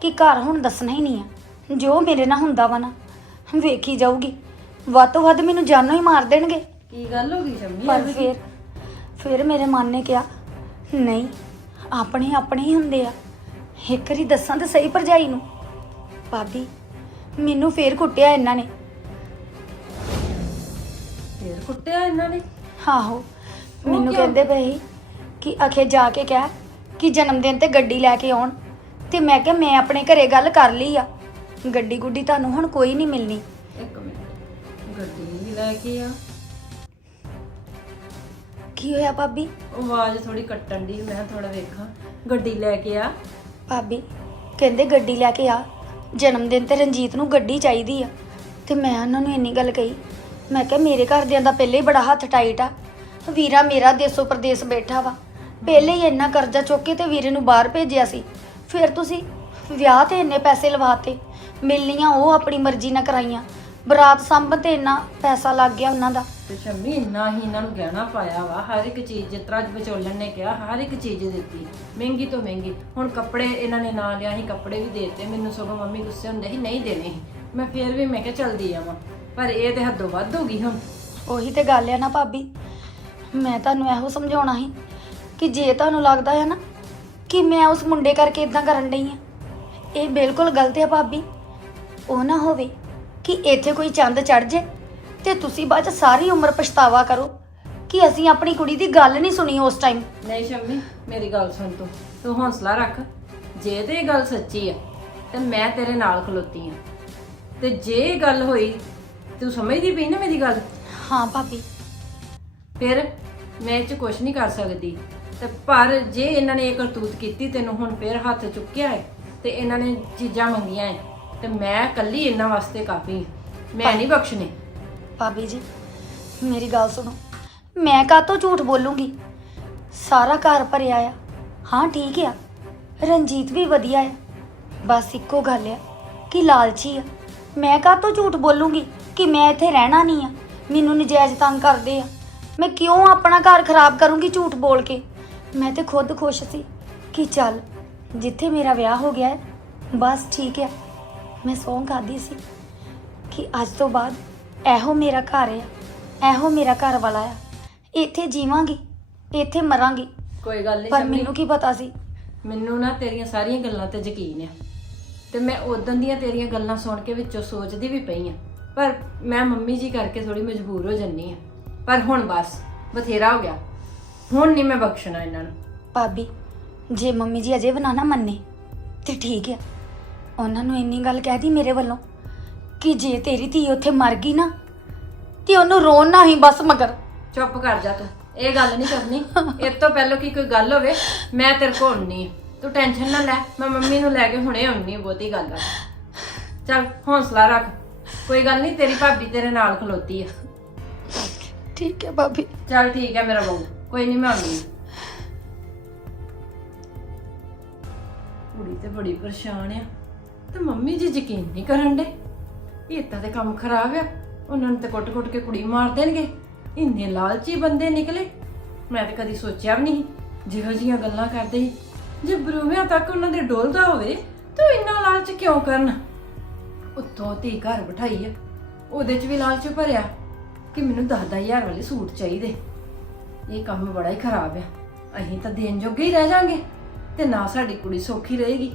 ਕਿ ਘਰ ਹੁਣ ਦੱਸਣਾ ਹੀ ਨਹੀਂ ਆ। ਜੋ ਮੇਰੇ ਨਾਲ ਹੁੰਦਾ ਵਾ ਨਾ ਵੇਖੀ ਜਾਊਗੀ। ਵੱਧ ਤੋਂ ਵੱਧ ਮੈਨੂੰ ਜਾਨੋਂ ਹੀ ਮਾਰ ਦੇਣਗੇ। ਕੀ ਗੱਲ ਹੋ ਗਈ ਸ਼ੰਮੀ ਪਰ ਐਵੇਂ ਫਿਰ ਫਿਰ ਮੇਰੇ ਮਨ ਨੇ ਕਿਹਾ ਨਹੀਂ ਆਪਣੇ ਆਪਣੇ ਹੀ ਹੁੰਦੇ ਆ। ਇੱਕ ਵਾਰੀ ਦੱਸਾਂ ਤੇ ਸਹੀ ਭਰਜਾਈ ਨੂੰ। ਭਾਬੀ ਮੈਨੂੰ ਫੇਰ ਕੁੱਟਿਆ ਇਹਨਾਂ ਨੇ। ਫੇਰ ਕੁੱਟਿਆ ਇਹਨਾਂ ਨੇ? ਆਹੋ ਮੈਨੂੰ ਕਿਉਂ? ਕਹਿੰਦੇ ਪਏ ਸੀ ਕਿ ਅਖੇ ਜਾ ਕੇ ਕਹਿ ਕਿ ਜਨਮ ਦਿਨ ਤੇ ਗੱਡੀ ਲੈ ਕੇ ਆਉਣ ਤੇ ਮੈਂ ਕਿਹਾ ਮੈਂ ਆਪਣੇ ਘਰੇ ਗੱਲ ਕਰ ਲਈ ਆ। ਗੱਡੀ ਗੁੱਡੀ ਤੁਹਾਨੂੰ ਹੁਣ ਕੋਈ ਨਹੀਂ ਮਿਲਣੀ। ਇੱਕ ਮਿੰਟ। ਗੱਡੀ ਲੈ ਕੇ ਆ। ਕੀ ਹੋਇਆ ਭਾਬੀ? ਉਹ ਆਵਾਜ਼ ਥੋੜੀ ਕੱਟਣ ਦੀ ਮੈਂ ਥੋੜਾ ਵੇਖਾਂ। ਗੱਡੀ ਲੈ ਕੇ ਆ। ਭਾਬੀ ਕਹਿੰਦੇ ਗੱਡੀ ਲੈ ਕੇ ਆ। ਜਨਮ ਦਿਨ ਤੇ ਰਣਜੀਤ ਨੂੰ ਗੱਡੀ ਚਾਹੀਦੀ ਆ। ਤੇ ਮੈਂ ਉਹਨਾਂ ਨੂੰ ਇੰਨੀ ਗੱਲ ਕਹੀ। ਮੈਂ ਕਿਹਾ ਮੇਰੇ ਘਰਦਿਆਂ ਦਾ ਪਹਿਲੇ ਹੀ ਬੜਾ ਹੱਥ ਟਾਈਟ ਆ। ਵੀਰਾ ਮੇਰਾ ਦੇਸੋ ਪ੍ਰਦੇਸ ਬੈਠਾ ਵਾ। ਪਹਿਲੇ ਹੀ ਇੰਨਾ ਕਰਜ਼ਾ ਚੁੱਕ ਕੇ ਤੇ ਵੀਰੇ ਨੂੰ ਬਾਹਰ ਭੇਜਿਆ ਸੀ। ਫਿਰ ਤੁਸੀਂ ਵਿਆਹ ਤੇ ਇੰਨੇ ਪੈਸੇ ਲਵਾਤੇ ਮਿਲਣੀਆਂ ਉਹ ਆਪਣੀ ਮਰਜ਼ੀ ਨਾਲ ਕਰਾਈਆਂ। ਬਰਾਤ ਸੰਭ ਤੇ ਇੰਨਾ ਪੈਸਾ ਲੱਗ ਗਿਆ ਉਹਨਾਂ ਦਾ। ਤੇ ਸ਼ੰਮੀ ਇੰਨਾ ਹੀ ਇਹਨਾਂ ਨੂੰ ਗਹਿਣਾ ਪਾਇਆ ਵਾ ਹਰ ਇੱਕ ਚੀਜ਼ ਜਿਸ ਤਰ੍ਹਾਂ ਵਿਚੋਲਣ ਨੇ ਕਿਹਾ ਹਰ ਇੱਕ ਚੀਜ਼ ਦਿੱਤੀ ਮਹਿੰਗੀ ਤੋਂ ਮਹਿੰਗੀ। ਹੁਣ ਕੱਪੜੇ ਇਹਨਾਂ ਨੇ ਨਾ ਲਿਆ ਸੀ ਕੱਪੜੇ ਵੀ ਦੇਤੇ ਮੈਨੂੰ ਸਗੋਂ ਮੰਮੀ ਗੁੱਸੇ ਹੁੰਦੇ ਸੀ ਨਹੀਂ ਦੇਣੇ ਸੀ। ਮੈਂ ਫੇਰ ਵੀ ਮੈਂ ਕਿਹਾ ਚਲਦੀ ਆਵਾਂ ਪਰ ਇਹ ਤੇ ਹੱਦੋਂ ਵੱਧ ਹੋ ਗਈ ਹੁਣ। ਉਹੀ ਤੇ ਗੱਲ ਹੈ ਨਾ ਭਾਬੀ ਮੈਂ ਤੁਹਾਨੂੰ ਇਹੋ ਸਮਝਾਉਣਾ ਸੀ ਕਿ ਜੇ ਤੁਹਾਨੂੰ ਲੱਗਦਾ ਹੈ ਨਾ ਕਿ ਮੈਂ ਉਸ ਮੁੰਡੇ ਕਰਕੇ ਇਦਾਂ ਕਰਨ ਡਈ ਆ ਇਹ ਬਿਲਕੁਲ ਗਲਤ ਹੈ ਭਾਬੀ ਉਹ ਨਾ ਹੋਵੇ। ਕਿ ਇੱਥੇ ਕੋਈ ਚੰਦ ਚੜ ਜੇ ਤੇ ਤੁਸੀਂ ਬਾਅਦ ਚ ਸਾਰੀ ਉਮਰ ਪਛਤਾਵਾ ਕਰੋ ਕਿ ਅਸੀਂ ਆਪਣੀ ਕੁੜੀ ਦੀ ਗੱਲ ਨਹੀਂ ਸੁਣੀ ਉਸ ਟਾਈਮ ਨਹੀਂ ਸ਼ੰਮੀ ਮੇਰੀ ਗੱਲ ਸੁਣ ਤੂੰ। ਤੂੰ ਹੌਸਲਾ ਰੱਖ। ਜੇ ਤੇ ਇਹ ਗੱਲ ਸੱਚੀ ਆ ਤੇ ਮੈਂ ਤੇਰੇ ਨਾਲ ਖਲੋਤੀ ਆ। ਤੇ ਜੇ ਇਹ ਗੱਲ ਹੋਈ ਤੂੰ ਸਮਝਦੀ ਪਈ ਨਾ ਮੇਰੀ ਗੱਲ? ਹਾਂ ਭਾਬੀ। ਫਿਰ ਮੈਂ ਇਹ ਚ ਕੁਝ ਨਹੀਂ ਕਰ ਸਕਦੀ। ਤੇ ਪਰ ਜੇ ਇਹਨਾਂ ਨੇ ਇਹ ਕਰਤੂਤ ਕੀਤੀ ਤੈਨੂੰ ਹੁਣ ਫੇਰ ਹੱਥ ਚੁੱਕਿਆ ਹੈ ਤੇ ਇਹਨਾਂ ਨੇ ਚੀਜ਼ਾਂ ਮੰਗੀਆਂ ਹੈ ਤੇ ਮੈਂ ਕੱਲੀ ਇਹਨਾਂ ਵਾਸਤੇ ਕਾਫੀ। ਹਾਂ। ਮੈਂ ਨਹੀਂ ਬਖਸ਼ਣੇ। ਭਾਬੀ ਜੀ ਮੇਰੀ ਗੱਲ ਸੁਣੋ। ਮੈਂ ਕਾਹਤੋਂ ਝੂਠ ਬੋਲੂੰਗੀ? ਸਾਰਾ ਘਰ ਭਰਿਆ ਆ। ਹਾਂ ਠੀਕ ਆ। ਰਣਜੀਤ ਵੀ ਵਧੀਆ ਆ। ਬਸ ਇੱਕੋ ਗੱਲ ਆ ਕਿ ਲਾਲਚੀ ਆ। ਮੈਂ ਕਾਹਤੋਂ ਝੂਠ ਬੋਲੂੰਗੀ ਕਿ ਮੈਂ ਇੱਥੇ ਰਹਿਣਾ ਨਹੀਂ ਆ? ਮੈਨੂੰ ਨਜਾਇਜ਼ ਤੰਗ ਕਰਦੇ ਆ। ਮੈਂ ਕਿਉਂ ਆਪਣਾ ਘਰ ਖਰਾਬ ਕਰੂੰਗੀ ਝੂਠ ਬੋਲ ਕੇ? ਮੈਂ ਤੇ ਖੁਦ ਖੁਸ਼ ਸੀ ਕਿ ਚੱਲ ਜਿੱਥੇ ਮੇਰਾ ਵਿਆਹ ਹੋ ਗਿਆ ਹੈ ਬਸ ਠੀਕ ਆ। ਮੈਂ ਸੌਂ ਖਾਦੀ ਸੀ ਕਿ ਅੱਜ ਤੋਂ ਬਾਅਦ ਇਹੋ ਮੇਰਾ ਘਰ ਆ ਇਹੋ ਮੇਰਾ ਘਰ ਵਾਲਾ ਆ। ਇੱਥੇ ਜੀਵਾਂਗੀ ਇੱਥੇ ਮਰਾਂਗੀ। ਕੋਈ ਗੱਲ ਨਹੀਂ ਪਰ ਸ਼ੰਮੀ। ਮੈਨੂੰ ਕੀ ਪਤਾ ਸੀ? ਮੈਨੂੰ ਨਾ ਤੇਰੀਆਂ ਸਾਰੀਆਂ ਗੱਲਾਂ ਤੇ ਯਕੀਨ ਆ। ਤੇ ਮੈਂ ਉਦੋਂ ਦੀਆਂ ਤੇਰੀਆਂ ਗੱਲਾਂ ਸੁਣ ਕੇ ਵਿੱਚੋਂ ਸੋਚਦੀ ਵੀ ਪਈ ਆ। ਪਰ ਮੈਂ ਮੰਮੀ ਜੀ ਕਰਕੇ ਥੋੜੀ ਮਜਬੂਰ ਹੋ ਜੰਨੀ ਆ। ਪਰ ਹੁਣ ਬਸ ਬਥੇਰਾ ਹੋ ਗਿਆ। ਹੁਣ ਨਹੀਂ ਮੈਂ ਬਖਸ਼ਣਾ ਇਹਨਾਂ ਨੂੰ। ਭਾਬੀ ਜੇ ਮੰਮੀ ਜੀ ਅਜੇ ਬਣਾ ਨਾ ਮੰਨੇ ਤੇ ਠੀਕ ਆ। ਉਹਨਾਂ ਨੂੰ ਇੰਨੀ ਗੱਲ ਕਹਿ ਦੀ ਮੇਰੇ ਵੱਲੋਂ ਕਿ ਜੇ ਤੇਰੀ ਧੀ ਉੱਥੇ ਮਰ ਗਈ ਨਾ ਤੇ ਉਹਨੂੰ ਰੋਣ ਨਾ ਹੀ ਬਸ ਮਗਰ। ਚੁੱਪ ਕਰ ਜਾ ਤੂੰ। ਇਹ ਗੱਲ ਨਹੀਂ ਕਰਨੀ। ਇਸ ਤੋਂ ਪਹਿਲਾਂ ਕਿ ਕੋਈ ਗੱਲ ਹੋਵੇ ਮੈਂ ਤੇਰੇ ਕੋਲ ਆ। ਤੂੰ ਟੈਨਸ਼ਨ ਨਾ ਲੈ ਮੈਂ ਮੰਮੀ ਨੂੰ ਲੈ ਕੇ ਹੁਣੇ ਆਉਣੀ ਆ ਬਹੁਤੀ ਗੱਲ ਆ। ਚੱਲ ਹੌਸਲਾ ਰੱਖ। ਕੋਈ ਗੱਲ ਨਹੀਂ ਤੇਰੀ ਭਾਬੀ ਤੇਰੇ ਨਾਲ ਖਲੋਤੀ ਆ। ਠੀਕ ਹੈ ਭਾਬੀ। ਚੱਲ ਠੀਕ ਹੈ ਮੇਰਾ ਬਹੂ। ਕੋਈ ਨਹੀਂ ਮੈਂ ਆਉਂਦੀ। ਕੁੜੀ ਤੇ ਬੜੀ ਪਰੇਸ਼ਾਨ ਆ। ਤੇ ਮੰਮੀ ਜੀ ਯਕੀਨ ਨਹੀਂ ਕਰਨ ਦੇ ਇਹ ਤਾਂ ਦੇ ਕੰਮ ਖਰਾਬ ਆ। ਉਹਨਾਂ ਨੂੰ ਤਾਂ ਕੁੱਟ-ਕੁੱਟ ਕੇ ਕੁੜੀ ਮਾਰ ਦੇਣਗੇ। ਇੰਨੇ ਲਾਲਚੀ ਬੰਦੇ ਨਿਕਲੇ। ਮੈਂ ਤੇ ਕਦੀ ਸੋਚਿਆ ਵੀ ਨਹੀਂ ਜਿਹੋ ਜੀਆਂ ਗੱਲਾਂ ਕਰਦੇ ਸੀ। ਜੇ ਬਰੂਹਿਆਂ ਤੱਕ ਉਹਨਾਂ ਦੇ ਡੋਲਦਾ ਹੋਵੇ, ਤਾਂ ਇੰਨਾ ਲਾਲਚ ਕਿਉਂ ਕਰਨ? ਉੱਤੋਂ ਧੀ ਘਰ ਬਿਠਾਈ ਆ। ਉਹਦੇ 'ਚ ਵੀ ਲਾਲਚ ਭਰਿਆ ਕਿ ਮੈਨੂੰ 10000 ਵਾਲੇ ਸੂਟ ਚਾਹੀਦੇ। ਇਹ ਕੰਮ ਬੜਾ ਹੀ ਖਰਾਬ ਆ। ਅਸੀਂ ਤਾਂ ਦੇਣ ਜੋਗੇ ਹੀ ਰਹਿ ਜਾਾਂਗੇ। ਤੇ ਨਾ ਸਾਡੀ ਕੁੜੀ ਸੌਖੀ ਰਹੇਗੀ।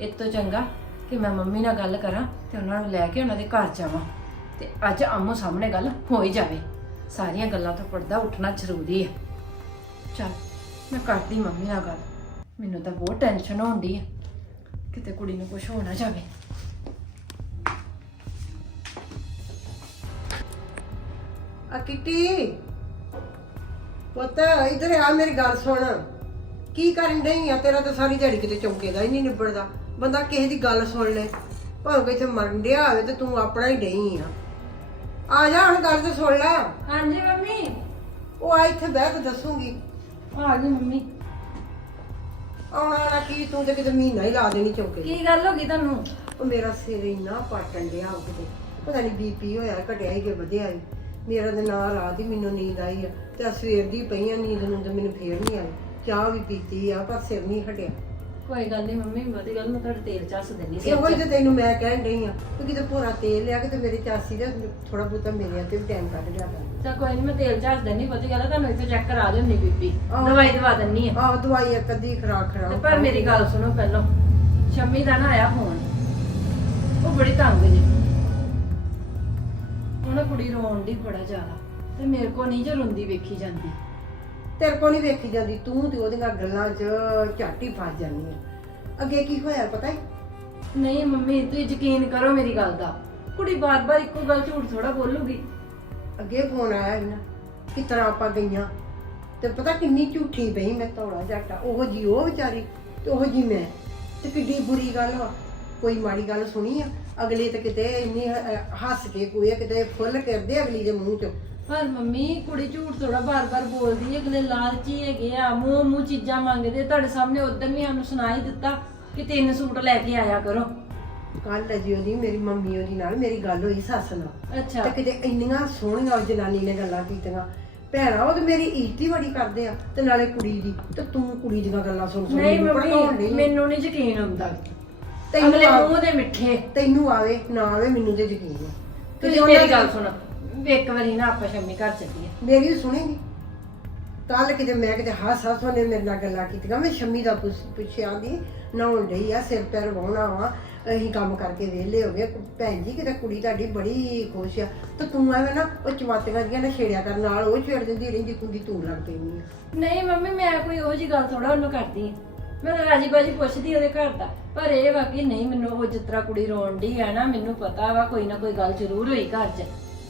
ਇਹ ਤੋਂ ਚੰਗਾ ਕਿ ਮੈਂ ਮੰਮੀ ਨਾਲ ਗੱਲ ਕਰਾਂ ਤੇ ਉਹਨਾਂ ਨੂੰ ਲੈ ਕੇ ਉਹਨਾਂ ਦੇ ਘਰ ਜਾਵਾਂ। ਤੇ ਅੱਜ ਆਮੋ ਸਾਹਮਣੇ ਗੱਲ ਹੋ ਹੀ ਜਾਵੇ। ਸਾਰੀਆਂ ਗੱਲਾਂ ਤੋਂ ਪਰਦਾ ਉੱਠਣਾ ਜ਼ਰੂਰੀ ਹੈ। ਚਲ, ਮੈਂ ਕਰਦੀ ਮੰਮੀ ਨਾਲ ਗੱਲ। ਮੈਨੂੰ ਤਾਂ ਬਹੁਤ ਟੈਨਸ਼ਨ ਹੁੰਦੀ ਹੈ ਕਿਤੇ ਕੁੜੀ ਨੂੰ ਕੁਝ ਹੋ ਨਾ ਜਾਵੇ। ਆ ਕਿੱਟੀ। ਪੁੱਤ, ਇਧਰ ਆ ਮੇਰੀ ਗੱਲ ਸੁਣ। ਕੀ ਕਰਨ ਡਈ ਆ? ਤੇਰਾ ਤਾਂ ਸਾਰੀ ਦਿਹਾੜੀ ਕਿਤੇ ਚੌਂਕੇ ਦਾ ਹੀ ਨਹੀਂ ਨਿਬੜਦਾ। ਬੰਦਾ ਕਿਸੇ ਦੀ ਗੱਲ ਸੁਣ ਲੈ। ਭਾਵੇਂ ਕੋਈ ਇੱਥੇ ਮਰਨ ਡਿਆ ਹੋਵੇ ਤੇ ਤੂੰ ਆਪਣਾ ਹੀ ਡਈ ਆ। ਆ ਜਾ ਹੁਣ ਗੱਲ ਤੇ ਸੁਣ ਲੈ। ਹਾਂਜੀ ਮੰਮੀ। ਉਹ ਆ ਇੱਥੇ ਬਹਿ ਕੇ ਦੱਸੂਗੀ। ਆ ਗਈ ਮੰਮੀ। ਆਉਣਾ ਨਾ ਕੀ ਤੂੰ ਤੇ ਕਿਤੇ ਮਹੀਨਾ ਹੀ ਲਾ ਦੇਣੀ ਚੌਂਕੇ। ਕੀ ਗੱਲ ਹੋ ਗਈ ਤੁਹਾਨੂੰ? ਉਹ ਮੇਰਾ ਸਿਰ ਇੰਨਾ ਪਾਟਣ ਡਿਆ ਉਹ ਕਿਤੇ। ਪਤਾ ਨਹੀਂ ਬੀਪੀ ਹੋਇਆ ਘਟਿਆ ਹੀ ਕਿ ਵਧਿਆ ਹੀ। ਮੇਰਾ ਤੇ ਨਾਲ ਰਾਤ ਹੀ ਮੈਨੂੰ ਨੀਂਦ ਆਈ ਆ। ਤੇ ਸਵੇਰ ਦੀ ਪਈ ਆ ਨੀਂਦ ਨੂੰ ਤੇ ਮੈਨੂੰ ਫੇਰ ਨਹੀਂ ਆਈ। ਚਾਹ ਵੀ ਪੀਤੀ ਆ ਪਰ ਸਿਰ ਨਹੀਂ ਹਟਿਆ। ਕੋਈ ਗੱਲ ਨਹੀਂ ਮੰਮੀ ਬਹੁਤੀ ਗੱਲ ਮੈਂ ਤੁਹਾਡੇ ਤੇਲ ਚੱਸ ਦਿੰਦੀ ਸੀ ਇਹੋ ਹੀ ਤੇ ਤੈਨੂੰ ਮੈਂ ਕਹਿਣ ਡਈ ਆ ਕਿ ਕਿਤੇ ਪੂਰਾ ਤੇਲ ਲਿਆ ਕੇ ਤੇ ਮੇਰੀ ਚਾਸੀ ਦਾ ਥੋੜਾ ਬਹੁਤਾ ਮੇਰੇ ਤੇ ਵੀ ਟਾਈਮ ਕੱਢ ਲਿਆ ਕਰ। ਤਾਂ ਕੋਈ ਨਹੀਂ ਮੈਂ ਤੇਲ ਚੱਸ ਦਿੰਦੀ ਬਹੁਤੀ ਗੱਲ ਆ, ਤੁਹਾਨੂੰ ਇੱਥੇ ਚੈੱਕ ਕਰਾ ਦਿੰਦੀ ਬੀਬੀ। ਆਹੋ। ਦਵਾਈ ਦਵਾ ਦਿੰਨੀ ਆ ਆਹ ਦਵਾਈ ਇੱਕ ਅੱਧੀ ਖਰਾਕ ਤੇ ਖਰਾਕ ਪਰ ਮੇਰੀ ਗੱਲ ਸੁਣੋ ਪਹਿਲਾਂ। ਸ਼ੰਮੀ ਦਾ ਨਾ ਆਇਆ ਫੋਨ ਉਹ ਬੜੀ ਤੰਗ ਜੀ। ਉਹਨਾਂ ਕੁੜੀ ਰੋਣ ਦੀ ਬੜਾ ਜ਼ਿਆਦਾ। ਤੇ ਮੇਰੇ ਕੋ ਨਹੀਂ ਜੇ ਰੋਂਦੀ ਵੇਖੀ ਜਾਂਦੀ। ਤੇਰੇ ਕੋਲ ਨਹੀਂ ਵੇਖੀ ਜਾਂਦੀ ਤੂੰ ਤੇ ਉਹਦੀਆਂ ਗੱਲਾਂ 'ਚ ਝੱਟ ਫਸ ਜਾਂਦੀ ਆ। ਅੱਗੇ ਕੀ ਹੋਇਆ ਪਤਾ ਹੈ? ਨਹੀਂ ਮੰਮੀ ਤੁਸੀਂ ਯਕੀਨ ਕਰੋ ਮੇਰੀ ਗੱਲ ਦਾ। ਕੁੜੀ ਬਾਰ-ਬਾਰ ਇੱਕੋ ਗੱਲ ਝੂਠ ਥੋੜਾ ਬੋਲੂਗੀ। ਅੱਗੇ ਫੋਨ ਆਇਆ ਇਹਨਾਂ ਕਿ ਤਰ੍ਹਾਂ ਆਪਾਂ ਗਈਆਂ। ਤੇ ਪਤਾ ਕਿੰਨੀ ਝੂਠੀ ਪਈ ਮੈਂ ਧੌਲਾ ਜੱਟਾ ਉਹ ਜੀ ਉਹ ਵਿਚਾਰੀ ਤੇ ਉਹ ਜੀ ਮੈਂ। ਤੇ ਕਿੱਡੀ ਬੁਰੀ ਗੱਲ ਵਾ। ਕੋਈ ਮਾੜੀ ਗੱਲ ਸੁਣੀ ਆ ਅਗਲੀ ਤੇ ਕਿਤੇ ਇੰਨੀ ਹ- ਹੱਸ ਕੇ ਕੋਈ ਕਿਤੇ ਫੁੱਲ ਕਰਦੇ ਅਗਲੀ ਦੇ ਮੂੰਹ ਚੋਂ। ਪਰ ਮੰਮੀ ਕੁੜੀ ਝੂਠ ਥੋੜਾ ਬਾਰ-ਬਾਰ ਬੋਲਦੀ ਹੈ ਅਗਲੇ ਲਾਲਚੀ ਹੈਗੇ ਆ ਮੂੰਹ ਮੂੰਹ ਚੀਜ਼ਾਂ ਮੰਗਦੇ ਤੁਹਾਡੇ ਸਾਹਮਣੇ ਉਦੋਂ ਵੀ ਸਾਨੂੰ ਸੁਣਾ ਹੀ ਦਿੱਤਾ ਕਿ ਤਿੰਨ ਸੂਟ ਲੈ ਕੇ ਆਇਆ ਕਰੋ। ਕੱਲ ਜੀ ਉਹਦੀ ਮੇਰੀ ਮੰਮੀ ਉਹਦੀ ਨਾਲ ਮੇਰੀ ਗੱਲ ਹੋਈ ਸੱਸ ਨਾਲ। ਅੱਛਾ। ਤੇ ਕਿਤੇ ਇੰਨੀਆਂ ਸੋਹਣੀਆਂ ਉਹ ਜਨਾਨੀ ਨੇ ਗੱਲਾਂ ਕੀਤੀਆਂ। ਭੈਣਾ ਉਹ ਤੇ ਮੇਰੀ ਇੱਜ਼ਤ ਹੀ ਬੜੀ ਕਰਦੇ ਆ ਤੇ ਨਾਲੇ ਕੁੜੀ ਦੀ ਤੇ ਤੂੰ ਕੁੜੀ ਦੀਆਂ ਗੱਲਾਂ ਸੁਣ ਸੁਣ ਨਹੀਂ ਮੈਨੂੰ ਭੜਕਾਉਣ ਮੰਮੀ ਡਈ ਆਂ। ਮੈਨੂੰ ਨਹੀਂ ਯਕੀਨ ਹੁੰਦਾ। ਤੈਨੂੰ ਅਗਲੇ ਆ- ਮੂੰਹ ਦੇ ਮਿੱਠੇ। ਤੈਨੂੰ ਆਵੇ ਨਾ ਆਵੇ ਮੈਨੂੰ ਤੇ ਯਕੀਨ ਹੈ ਤੁਸੀਂ ਮੇਰੀ ਗੱਲ ਸੁਣੋ। ਇੱਕ ਵਾਰੀ ਨਾ ਆਪਾਂ ਸ਼ੰਮੀ ਘਰ ਚੱਲੀਏ। ਮੇਰੀ ਸੁਣੇਗੀ। ਕੱਲ ਕਿਤੇ ਮੈਂ ਕਿਤੇ ਹੱਸ ਹੱਸ ਉਹਨੇ ਮੇਰੇ ਨਾਲ ਗੱਲਾਂ ਕੀਤੀਆਂ। ਮੈਂ ਸ਼ੰਮੀ ਦਾ ਪੁੱਛ- ਪੁੱਛਿਆ ਦੀ ਨਹਾਉਣ ਡਈ ਆ ਸਿਰ ਪੈਰ ਵਾਹੁਣਾ ਵਾ। ਅਸੀਂ ਕੰਮ ਕਰਕੇ ਵਿਹਲੇ ਹੋ ਗਏ। ਭੈਣ ਜੀ ਕਿਤੇ ਕੁੜੀ ਤੁਹਾਡੀ ਬੜੀ ਖੁਸ਼ ਆ। ਤੇ ਤੂੰ ਐਵੇਂ ਨਾ ਉਹ ਚਵਾਤੀਆਂ ਜੀਆਂ ਨਾ ਛੇੜਿਆ ਕਰ ਨਾਲ ਉਹ ਛੇੜ ਦਿੰਦੀ ਰਹਿੰਦੀ ਕੁੰਦੀ ਤੂੰ ਲੱਗ ਪੈਂਦੀ ਆ। ਨਹੀਂ ਮੰਮੀ ਮੈਂ ਕੋਈ ਉਹ ਜੀ ਗੱਲ ਥੋੜਾ ਉਹਨੂੰ ਕਰਦੀ ਹਾਂ। ਮੈਂ ਤਾਂ ਰਾਜੀ ਬਾਜੀ ਪੁੱਛਦੀ ਉਹਦੇ ਘਰ ਦਾ। ਪਰ ਇਹ ਵਾ ਕਿ ਨਹੀਂ ਮੈਨੂੰ ਉਹ ਜਿਸ ਤਰ੍ਹਾਂ ਕੁੜੀ ਰੋਣ ਦੀ ਹੈ ਨਾ ਮੈਨੂੰ ਪਤਾ ਵਾ ਕੋਈ ਨਾ ਕੋਈ ਗੱਲ ਜ਼ਰੂਰ ਹੋਈ ਘਰ 'ਚ।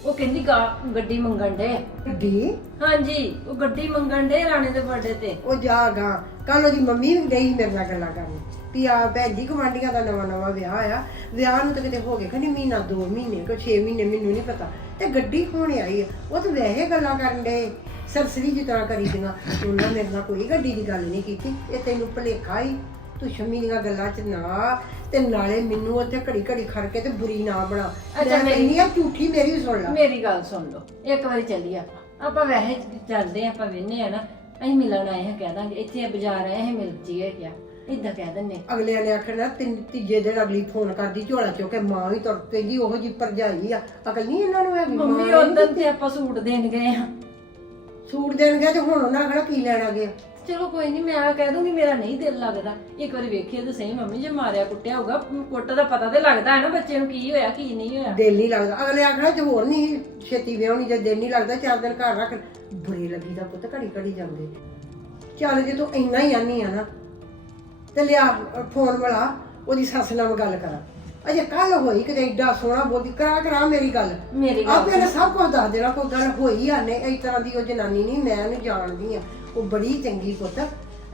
ਉਹ ਕਹਿੰਦੀ ਗਾ- ਗੱਡੀ ਮੰਗਣ ਡੇ ਗੱਡੀ? ਹਾਂਜੀ ਉਹ ਗੱਡੀ ਮੰਗਣ ਡੇ ਰਾਣੇ ਦੇ ਬਰਥਡੇ ਤੇ। ਉਹ ਜਾ ਗਾ। ਕੱਲ ਉਹਦੀ ਮੰਮੀ ਵੀ ਗਈ ਮੇਰੇ ਨਾਲ ਗੱਲਾਂ ਕਰਨ। ਵੀ ਆ ਭੈਣ ਜੀ ਗਵਾਂਢੀਆਂ ਦਾ ਨਵਾਂ ਨਵਾਂ ਵਿਆਹ ਆ। ਵਿਆਹ ਨੂੰ ਤਾਂ ਕਿਤੇ ਹੋ ਗਏ ਖਣੀ ਮਹੀਨਾ 2 ਮਹੀਨੇ ਕੋ 6 ਮਹੀਨੇ ਮੈਨੂੰ ਨਹੀਂ ਪਤਾ। ਤੇ ਗੱਡੀ ਹੋਣ ਆਈ ਆ? ਉਹ ਤਾਂ ਵੈਸੇ ਗੱਲਾਂ ਕਰਨ ਦੇ ਸਰਸਰੀ ਜਿਸ ਤਰ੍ਹਾਂ ਕਰੀ ਦੀਆਂ। ਉਹਨਾਂ ਮੇਰੇ ਨਾਲ ਕੋਈ ਗੱਡੀ ਦੀ ਗੱਲ ਨਹੀਂ ਕੀਤੀ। ਇਹ ਤੈਨੂੰ ਭੁਲੇਖਾ ਹੀ ਤੂੰ ਸ਼ਮੀ ਦੀਆਂ ਗੱਲਾਂ 'ਚ ਨਾ ਤੇ ਨਾਲੇ ਮੈਨੂੰ ਉੱਥੇ ਘੜੀ ਘੜੀ ਖੜ ਕੇ ਤੇ ਬੁਰੀ ਨਾ ਬਣਾ। ਅੱਛਾ, ਮੈਂ ਮੇਰੀ- ਕਹਿੰਦੀ ਆ ਝੂਠੀ ਮੇਰੀ ਵੀ ਸੁਣ ਲੈ। ਮੇਰੀ ਗੱਲ ਸੁਣ ਲਓ। ਇੱਕ ਵਾਰੀ ਚੱਲੀਏ ਆਪਾਂ। ਆਪਾਂ ਵੈਸੇ ਚੱਲਦੇ ਆਂ, ਆਪਾਂ ਵੇਨੇ ਆ ਨਾ। ਅਸੀਂ ਮਿਲਣ ਆਏ ਹਾਂ ਕਹਿ ਦਾਂਗੇ। ਇੱਥੇ ਬਾਜ਼ਾਰ ਆਏ ਹਾਂ ਮਿਲ ਜੀਏ ਕਿਆ ਇਦਾਂ ਕਹਿ ਦਿੰਨੇ ਅਗਲਿਆਂ ਨੇ ਆਖਣਾ ਤਿੰਨ ਤੀਜੇ ਦਿਨ ਅਗਲੀ ਫੋਨ ਕਰਦੀ ਝੋਲਾ ਚੁੱਕ ਕੇ ਮਾਂ ਵੀ ਤੁਰ ਪੈਂਦੀ ਉਹੋ ਜੀ ਭਰਜਾਈ ਆ। ਅਕਲ ਨਹੀਂ ਇਹਨਾਂ ਨੂੰ ਹੈਗੀ ਮਾਂ ਮੰਮੀ ਨੇ ਉਦੋਂ ਤੇ ਆਪਾਂ ਸੂਟ ਦੇਣ ਗਏ ਆ। ਸੂਟ ਦੇਣ ਗਿਆ ਤੇ ਹੁਣ ਉਹਨਾਂ ਆਖਣਾ ਕੀ ਲੈਣਾ ਗਿਆ? ਚਲੋ ਕੋਈ ਨਹੀਂ ਮੈਂ ਕਹਿ ਦੂੰਗੀ ਮੇਰਾ ਨਹੀਂ ਦਿਲ ਲੱਗਦਾ। ਇੱਕ ਵਾਰੀ ਵੇਖੀਏ ਤਾਂ ਸਹੀ ਮੰਮੀ ਜੇ ਮਾਰਿਆ ਕੁੱਟਿਆ ਹੋਊਗਾ ਕੁੱਟ ਦਾ ਪਤਾ ਤੇ ਲੱਗਦਾ ਹੈ ਨਾ ਬੱਚੇ ਨੂੰ ਕੀ ਹੋਇਆ ਕੀ ਨਹੀਂ ਹੋਇਆ। ਦਿਲ ਨਹੀਂ ਲੱਗਦਾ। ਅਗਲੇ ਆਖਣਾ ਤੇ ਹੋਰ ਨਹੀਂ ਛੇਤੀ ਵਿਆਹਣੀ ਜੇ ਦਿਲ ਨਹੀਂ ਲੱਗਦਾ ਚਾਰ ਦਿਨ ਘਰ ਰੱਖ। ਬੁਰੀ ਲੱਗੀ ਦਾ ਪੁੱਤ ਘੜੀ ਘੜੀ ਜਾਂਦੇ। ਚੱਲ ਜੇ ਤੂੰ ਇੰਨਾ ਹੀ ਆਨੀ ਆ ਨਾ ਤੇ ਲਿਆ ਫੋਨ ਵਾਲਾ ਉਹਦੀ ਸੱਸ ਨਾਲ ਗੱਲ ਕਰਾਂ। ਅਜੇ ਕੱਲ ਹੋਈ ਕਿਤੇ ਏਡਾ ਸੋਹਣਾ ਬੋਲੀ ਕਰਾ ਕਰਾ ਮੇਰੀ ਗੱਲ। ਮੇਰੀ ਗੱਲ ਆਪੇ ਨੇ ਸਭ ਕੁਝ ਦੱਸ ਦੇਣਾ ਕੋਈ ਗੱਲ ਹੋਈ ਆ ਨੇ ਇਸ ਤਰ੍ਹਾਂ ਦੀ ਉਹ ਜਨਾਨੀ ਨਹੀਂ ਮੈਂ ਉਹਨੂੰ ਜਾਣਦੀ ਆ। ਉਹ ਬੜੀ ਚੰਗੀ ਪੁੱਤ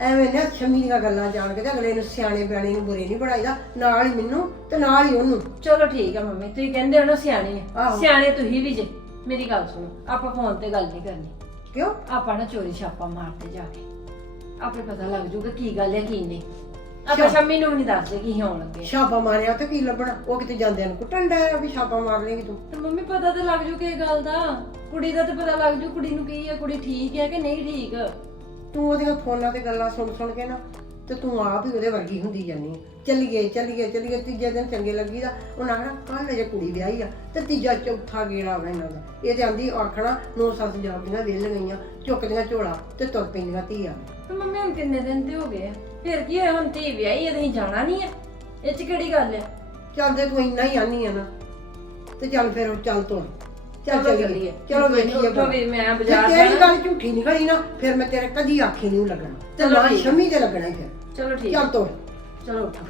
ਐਵੇਂ ਨਾ ਸ਼ਮੀ ਦੀਆਂ ਗੱਲਾਂ ਜਾਣ ਕੇ ਤੇ ਅਗਲੇ ਨੂੰ ਸਿਆਣੇ ਬਿਆਣੇ ਨੂੰ ਬੁਰੇ ਨਹੀਂ ਬਣਾਈਦਾ ਨਾਲ ਹੀ ਮੈਨੂੰ ਤੇ ਨਾਲ ਹੀ ਉਹਨੂੰ। ਚਲੋ ਠੀਕ ਆ ਮੰਮੀ ਤੁਸੀਂ ਕਹਿੰਦੇ ਹੋ ਨਾ ਸਿਆਣੀ ਆ ਆਹੋ। ਸਿਆਣੇ ਤੁਸੀਂ ਵੀ ਜੇ ਮੇਰੀ ਗੱਲ ਸੁਣੋ ਆਪਾਂ ਫੋਨ ਤੇ ਗੱਲ ਨਹੀਂ ਕਰਨੀ। ਕਿਉਂ? ਆਪਾਂ ਨਾ ਚੋਰੀ ਛਾਪਾ ਮਾਰਦੇ ਜਾ ਕੇ। ਆਪੇ ਪਤਾ ਲੱਗ ਜੂਗਾ ਕੀ ਗੱਲ ਹੈ ਕੀ ਨਹੀਂ। ਆਪਾਂ ਸ਼ੰਮੀ ਨੂੰ ਵੀ ਨਹੀਂ ਦੱਸਦੇ ਕੀ ਹੋਣ ਲੱਗੇ ਛਾਪਾ ਮਾਰਿਆ ਤੇ ਕੀ ਲੱਭਣਾ? ਉਹ ਕਿਤੇ ਜਾਂਦਿਆਂ ਨੂੰ ਕੁੱਟਣ ਡਿਆ ਵੀ ਛਾਪਾ ਮਾਰ ਲੇਗੀ ਤੂੰ। ਤੇ ਮੰਮੀ ਪਤਾ ਤੇ ਲੱਗ ਜੂ ਕਿ ਗੱਲ ਦਾ। ਕੁੜੀ ਦਾ ਤੇ ਪਤਾ ਲੱਗ ਜੂ ਕੁੜੀ ਨੂੰ ਕੀ ਹੈ ਕੁੜੀ ਠੀਕ ਹੈ ਕਿ ਨਹੀਂ ਠੀਕ। ਤੂੰ ਉਹਦੀਆਂ ਫੋਨਾਂ ਤੇ ਗੱਲਾਂ ਸੁਣ ਸੁਣ ਕੇ ਨਾ ਤੇ ਤੂੰ ਆਪ ਹੀ ਉਹਦੇ ਵਰਗੀ ਹੁੰਦੀ ਜਾਨੀ ਚੱਲੀਏ ਚੱਲੀਏ ਚੱਲੀਏ ਤੀਜੇ ਦਿਨ ਚੰਗੇ ਲੱਗੀ ਦਾ ਉਹਨਾਂ ਆਖਣਾ ਕੱਲ ਜੇ ਕੁੜੀ ਵਿਆਹੀ ਆ ਤੇ ਤੀਜਾ ਚੌਥਾ ਗੇੜਾ ਵਾ ਇਹਨਾਂ ਦਾ। ਇਹ ਤੇ ਆਂਦੀ ਆਖਣਾ ਨੌ ਸੱਸ ਜਾਂਦੀਆਂ ਵੇਲ ਗਈਆਂ ਚੁੱਕਦੀਆਂ ਝੋਲਾ ਤੇ ਤੁਰ ਪੈਂਦੀਆਂ ਧੀਆਂ। ਤੇ ਮੰਮੀ ਹੁਣ ਕਿੰਨੇ ਦਿਨ ਤੇ ਹੋ ਗਏ ਆ? ਫਿਰ ਕੀ ਹੋਇਆ? ਹੁਣ ਧੀ ਵਿਆਹੀ ਹੈ ਤੁਸੀਂ ਜਾਣਾ ਨਹੀਂ ਹੈ ਇਹ ਚ ਕਿਹੜੀ ਗੱਲ ਹੈ ਚੱਲਦੇ ਤੂੰ ਇੰਨਾ ਹੀ ਆਨੀ ਆ ਨਾ ਤੇ ਚੱਲ ਫਿਰ ਉਹ ਚੱਲ ਤੁਰ ਚੱਲ ਚਲੋ ਚੱਲੀਏ। ਚੱਲੀਏ। ਚਲੋ ਵੇਖੀਏ ਉੱਠੋ ਵੀ ਮੈਂ ਜੇ ਬਾਜ਼ਾਰ ਤੇਰੀ ਜਾਣਾ। ਗੱਲ ਝੂਠੀ ਨਿਕਲੀ ਨਾ ਫਿਰ ਮੈਂ ਤੇਰੇ ਕਦੀ ਆਖੀ ਨਹੀਂ ਲੱਗਣਾ। ਤੇ ਚਲੋ ਨਾ ਠੀਕ। ਸ਼ਮੀ ਤੇ ਲੱਗਣਾ ਹੀ ਫਿਰ। ਚਲੋ ਠੀਕ ਚੱਲ ਤੁਰ ਚਲੋ ਉੱਠੋ।